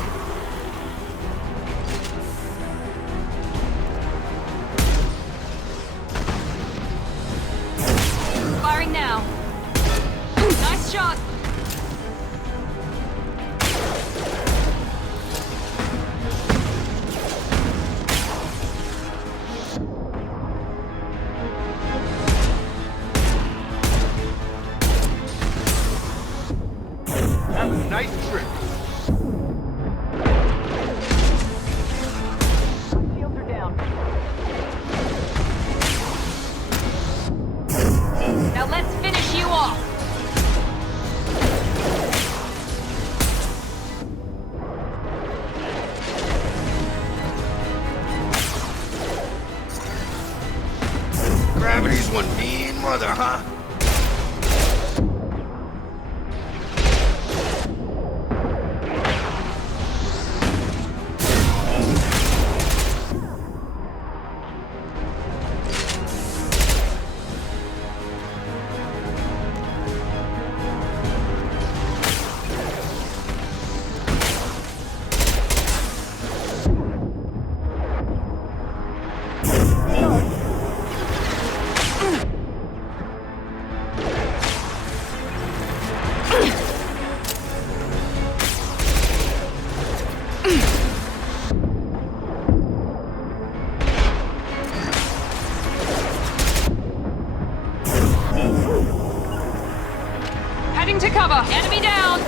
Firing now. Nice shot. That was a nice trick. Shields are down. Now let's finish you off. Gravity's one mean mother, huh? cover! Enemy down!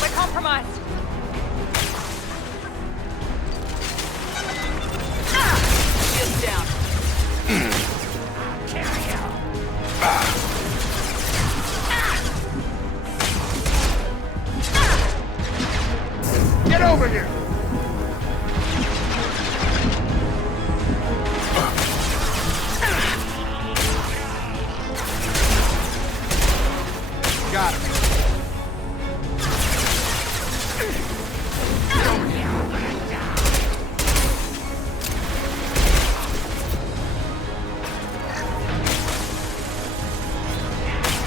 We're compromised. Shields down. Get over here! Got him.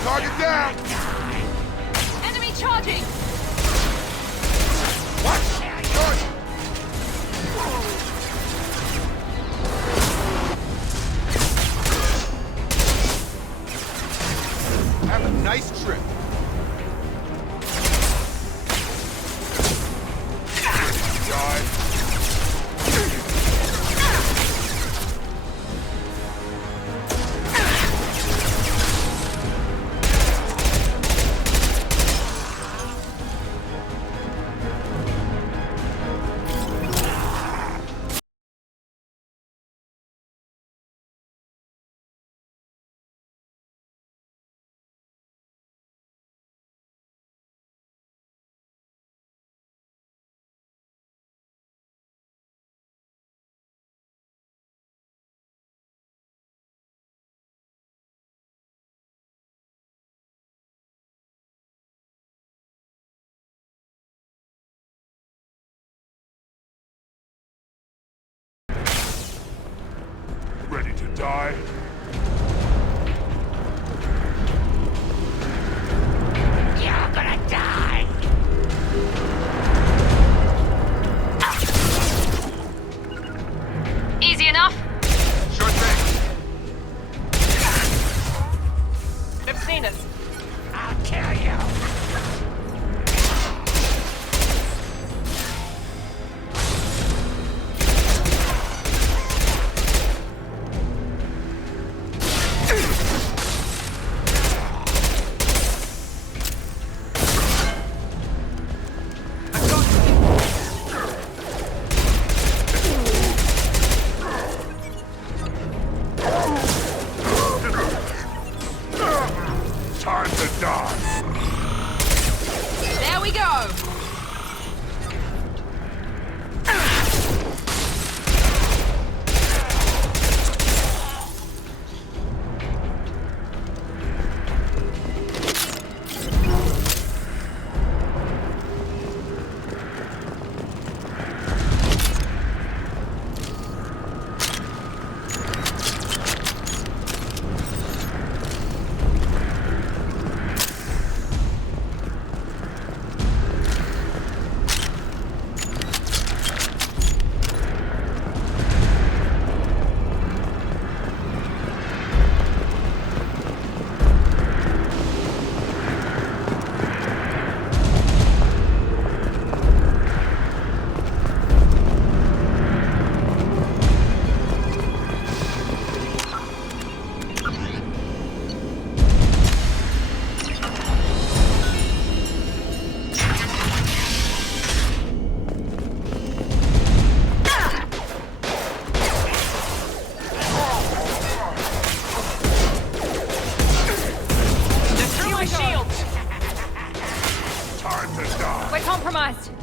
Target down! Enemy charging! What? Charge! Have a nice trip. Die. Ready to die? You're gonna die! Easy enough? Sure thing. They've seen us. I'll kill you!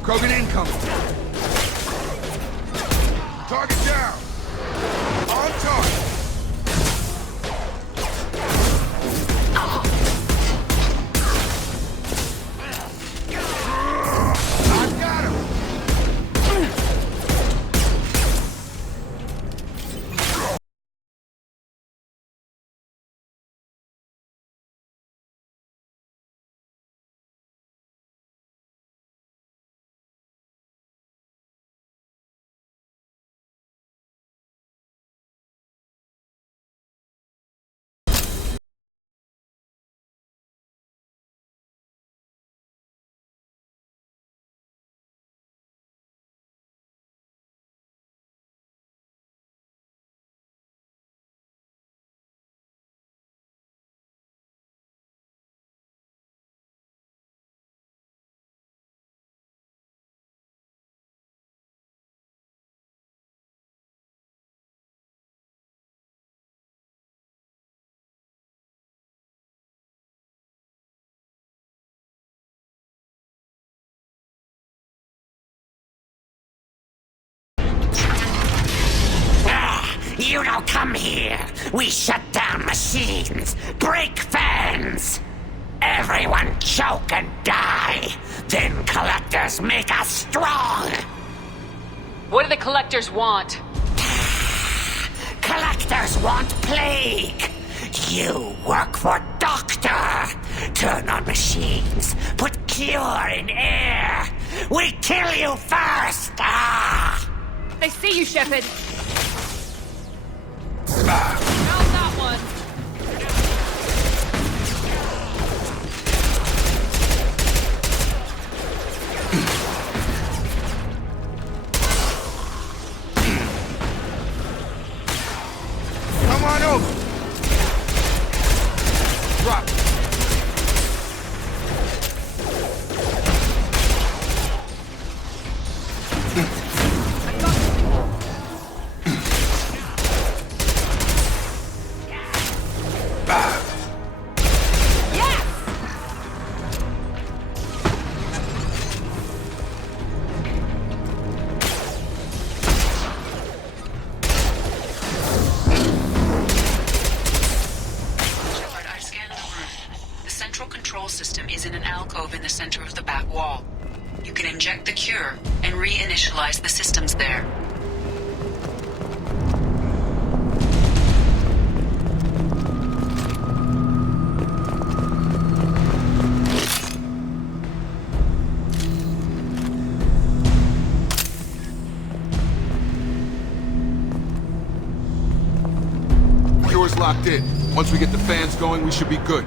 Krogan incoming. Target down. On target. I got him. You don't come here. We shut down machines, break fans. Everyone choke and die. Then collectors make us strong. What do the collectors want? Collectors want plague. You work for Doctor. Turn on machines. Put cure in air. We kill you first. They see you, Shepard. How's that one? Come on over. Drop. System is in an alcove in the center of the back wall. You can inject the cure and reinitialize the systems there. Cure's locked in. Once we get the fans going, we should be good.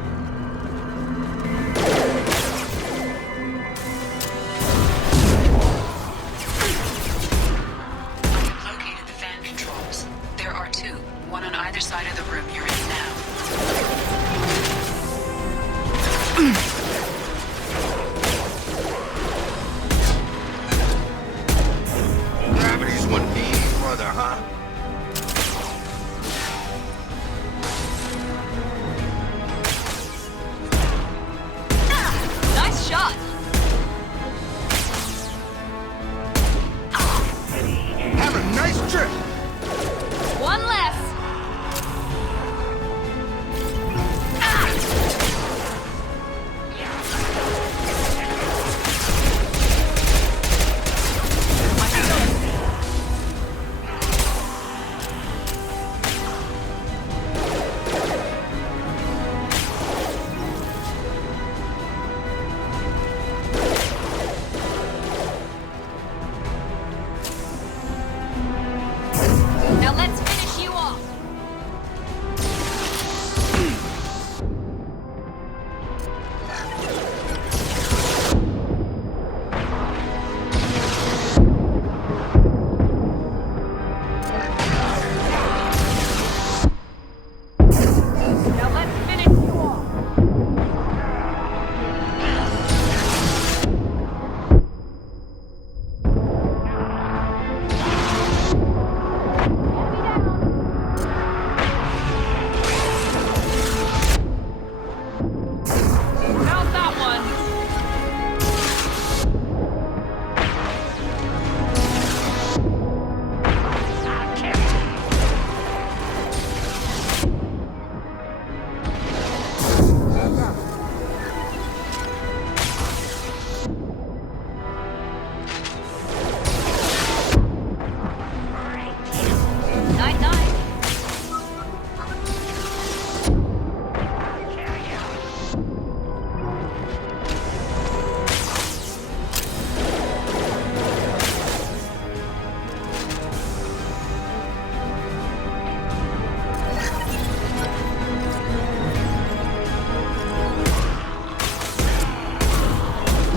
Gravity's one mean brother, huh? Nice shot. Have a nice trip. One less. Now let's finish you off. Now let's finish you off. Get me down. Night-night.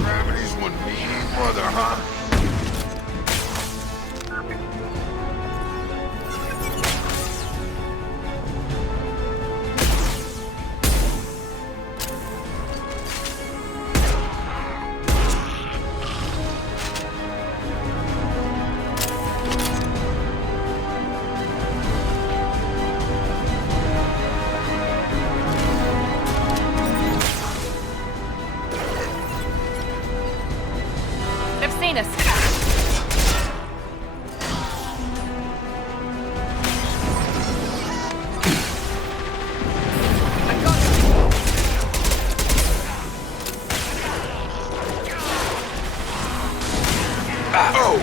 Gravity's one mean brother, huh? They've seen us. I got it. Oh!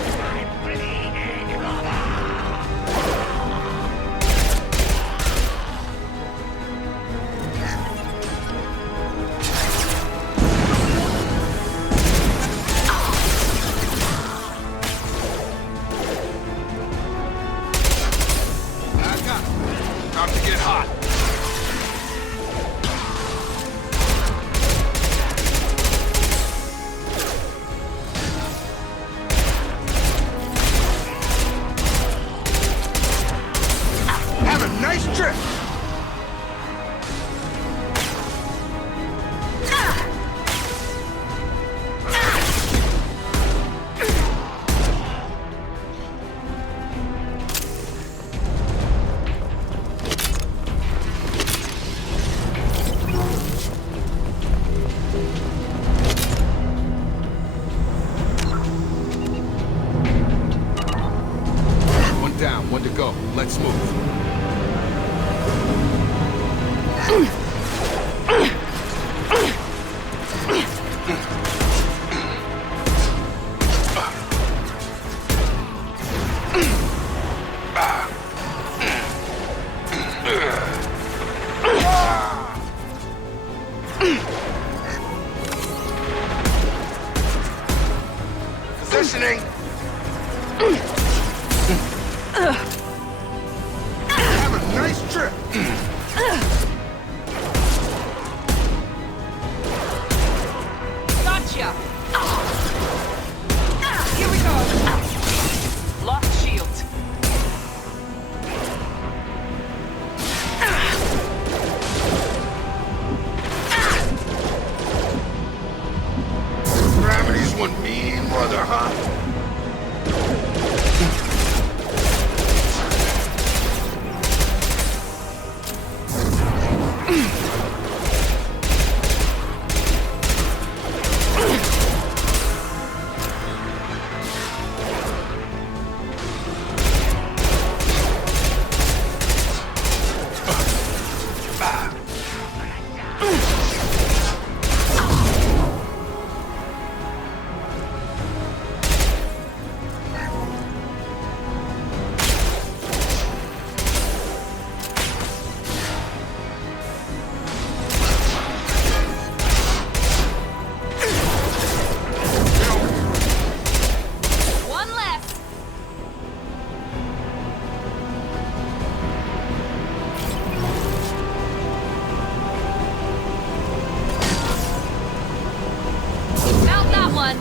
About to get hot. Have a nice trip. One down, one to go. Let's move. Positioning. Have a nice trip. Gotcha. Here we go. Lost shield. Gravity's one mean brother, huh? One less. Found that one.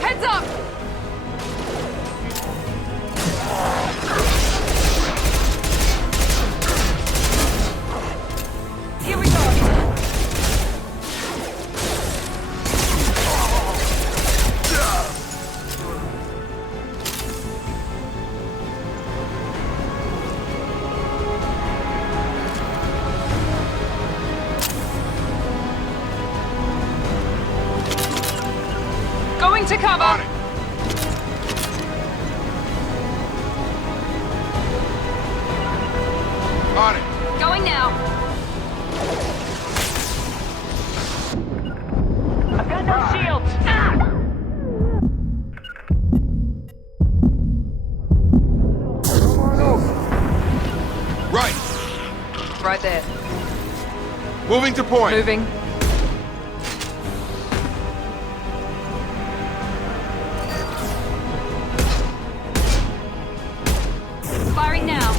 Heads up. Here we go. Going to cover. On it. On it. Going now. I've got no shields. Moving to point. Moving. Firing now.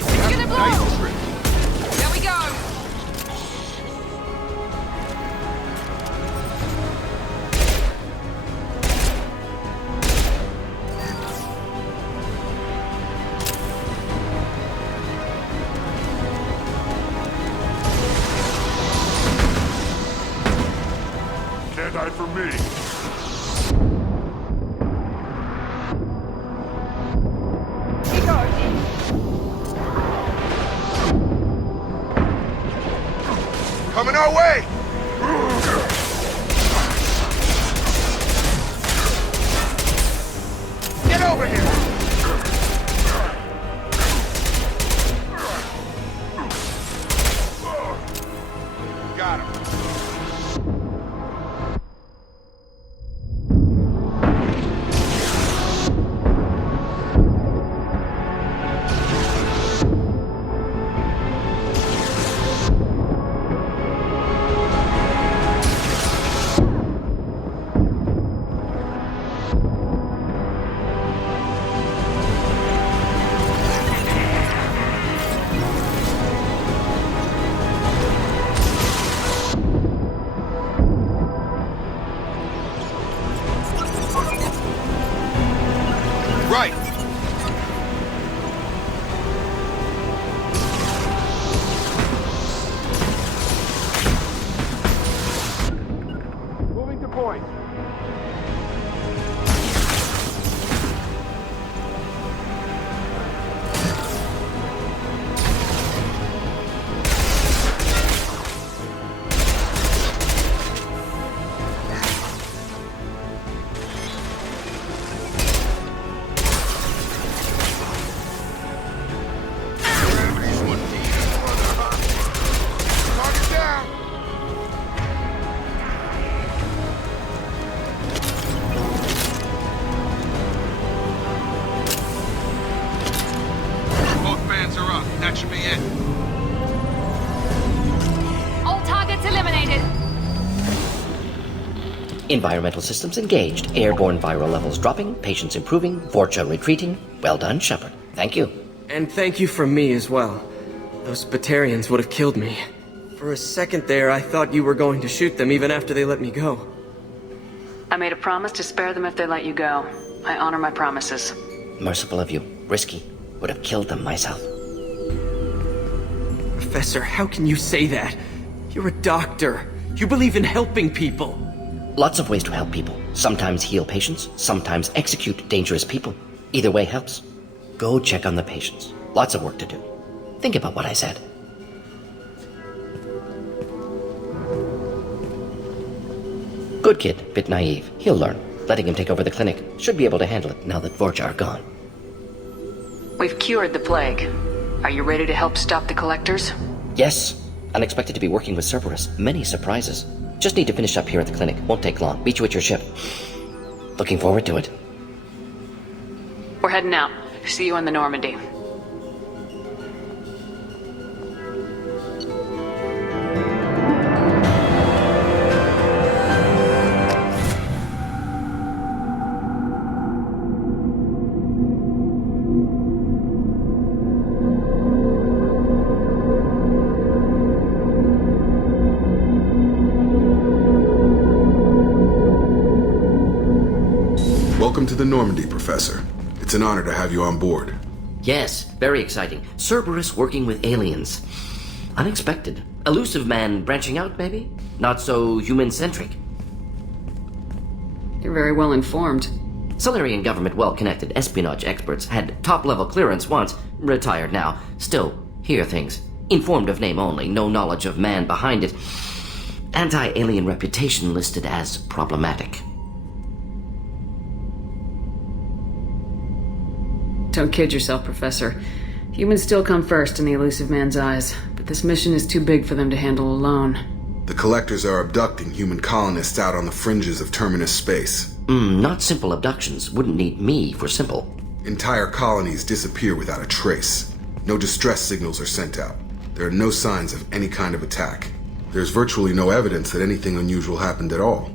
It's gonna blow! Nice trick. There we go! Can't hide from me. Coming our way! Get over here! Got him. Right! Moving to point. Target down! Both fans are up. That should be it. All targets eliminated. Environmental systems engaged. Airborne viral levels dropping. Patients improving. Vorcha retreating. Well done, Shepard. Thank you. And thank you from me as well. Those Batarians would have killed me. For a second there, I thought you were going to shoot them even after they let me go. I made a promise to spare them if they let you go. I honor my promises. Merciful of you. Risky. Would have killed them myself. Professor, how can you say that? You're a doctor. You believe in helping people. Lots of ways to help people. Sometimes heal patients, sometimes execute dangerous people. Either way helps. Go check on the patients. Lots of work to do. Think about what I said. Good kid, bit naive. He'll learn. Letting him take over the clinic. Should be able to handle it now that Vorcha are gone. We've cured the plague. Are you ready to help stop the collectors? Yes. Unexpected to be working with Cerberus. Many surprises. Just need to finish up here at the clinic. Won't take long. Meet you at your ship. Looking forward to it. We're heading out. See you on the Normandy. Welcome to the Normandy, Professor. It's an honor to have you on board. Yes, very exciting. Cerberus working with aliens. Unexpected. Elusive man branching out, maybe? Not so human-centric. You're very well informed. Solarian government well-connected espionage experts had top-level clearance once, retired now. Still, hear things. Informed of name only, no knowledge of man behind it. Anti-alien reputation listed as problematic. Don't kid yourself, Professor. Humans still come first in the elusive man's eyes, but this mission is too big for them to handle alone. The Collectors are abducting human colonists out on the fringes of Terminus space. Not simple abductions. Wouldn't need me for simple. Entire colonies disappear without a trace. No distress signals are sent out. There are no signs of any kind of attack. There's virtually no evidence that anything unusual happened at all,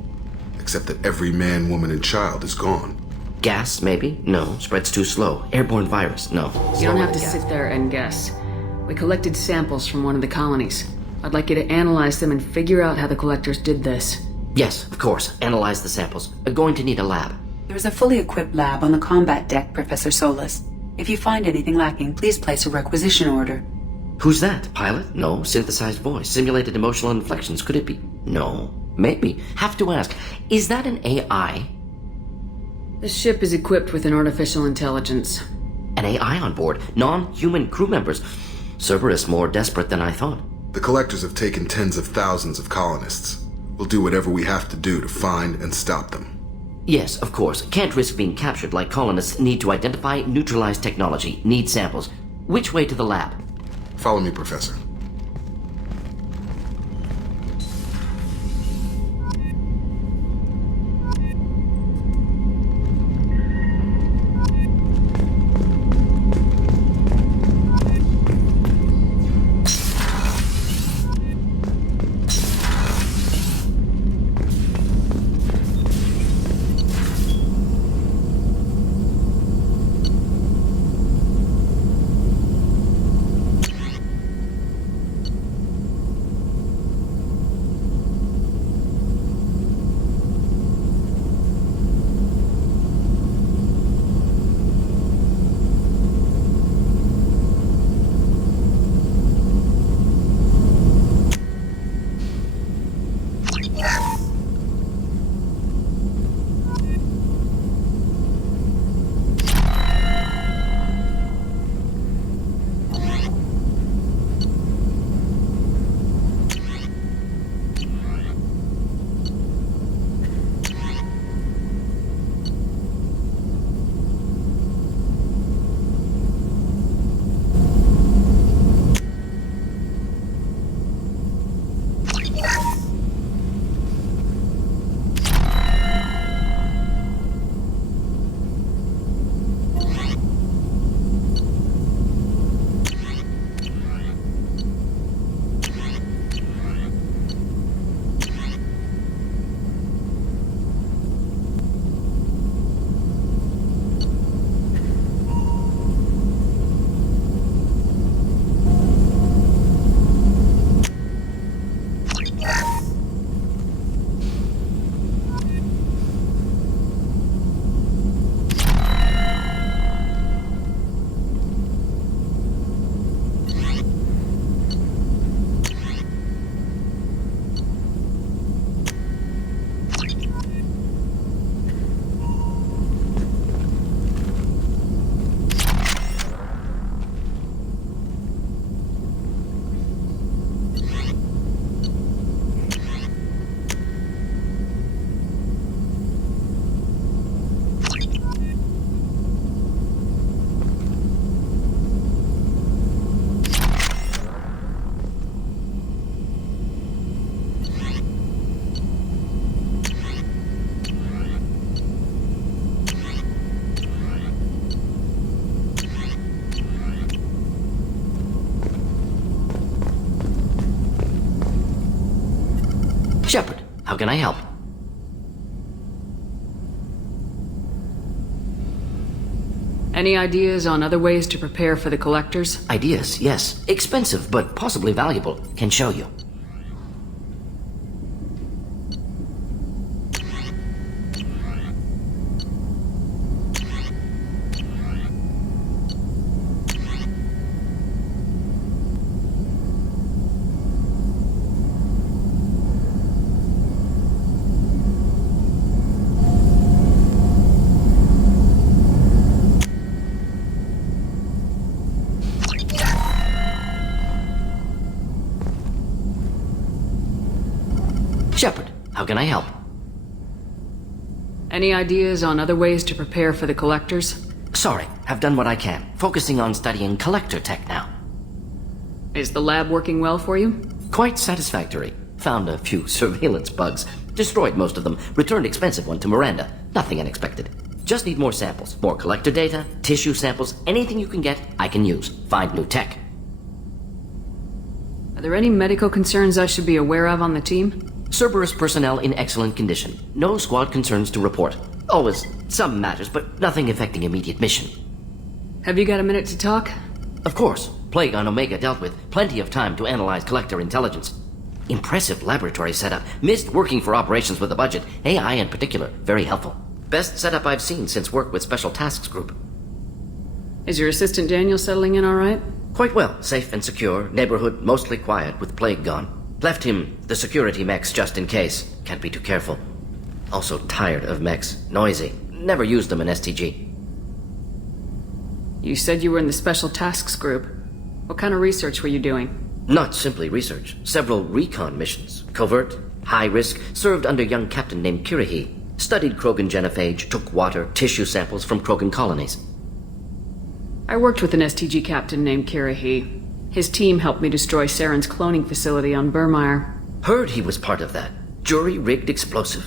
except that every man, woman, and child is gone. Gas, maybe? No. Spreads too slow. Airborne virus? No. You don't have to sit there and guess. We collected samples from one of the colonies. I'd like you to analyze them and figure out how the Collectors did this. Yes, of course. Analyze the samples. Going to need a lab. There's a fully equipped lab on the combat deck, Professor Solis. If you find anything lacking, please place a requisition order. Who's that? Pilot? No. Synthesized voice. Simulated emotional inflections. Could it be? No. Maybe. Have to ask. Is that an AI? The ship is equipped with an artificial intelligence. An AI on board? Non-human crew members? Cerberus more desperate than I thought. The Collectors have taken tens of thousands of colonists. We'll do whatever we have to do to find and stop them. Yes, of course. Can't risk being captured like colonists. Need to identify, neutralize technology. Need samples. Which way to the lab? Follow me, Professor. Shepard, how can I help? Any ideas on other ways to prepare for the Collectors? Ideas, yes. Expensive, but possibly valuable. Can show you. Shepard, how can I help? Any ideas on other ways to prepare for the Collectors? Sorry, have done what I can. Focusing on studying collector tech now. Is the lab working well for you? Quite satisfactory. Found a few surveillance bugs. Destroyed most of them. Returned expensive one to Miranda. Nothing unexpected. Just need more samples. More collector data, tissue samples, anything you can get, I can use. Find new tech. Are there any medical concerns I should be aware of on the team? Cerberus personnel in excellent condition. No squad concerns to report. Always some matters, but nothing affecting immediate mission. Have you got a minute to talk? Of course. Plague on Omega dealt with. Plenty of time to analyze collector intelligence. Impressive laboratory setup. Missed working for operations with a budget. AI in particular. Very helpful. Best setup I've seen since work with Special Tasks Group. Is your assistant Daniel settling in all right? Quite well. Safe and secure. Neighborhood mostly quiet with Plague gone. Left him the security mechs just in case. Can't be too careful. Also tired of mechs. Noisy. Never used them in STG. You said you were in the Special Tasks Group. What kind of research were you doing? Not simply research. Several recon missions. Covert, high risk, served under young captain named Kirahi. Studied Krogan genophage, took water, tissue samples from Krogan colonies. I worked with an STG captain named Kirahi. His team helped me destroy Saren's cloning facility on Burmire. Heard he was part of that. Jury-rigged explosive.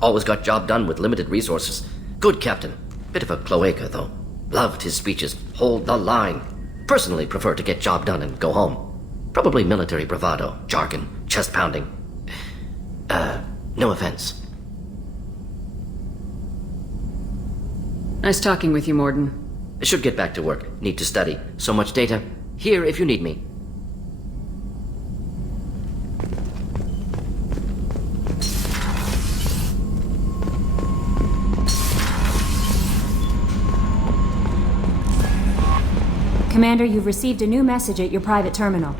Always got job done with limited resources. Good captain. Bit of a cloaca, though. Loved his speeches. Hold the line. Personally prefer to get job done and go home. Probably military bravado, jargon, chest pounding. No offense. Nice talking with you, Morden. Should get back to work. Need to study. So much data. Here if you need me. Commander, you've received a new message at your private terminal.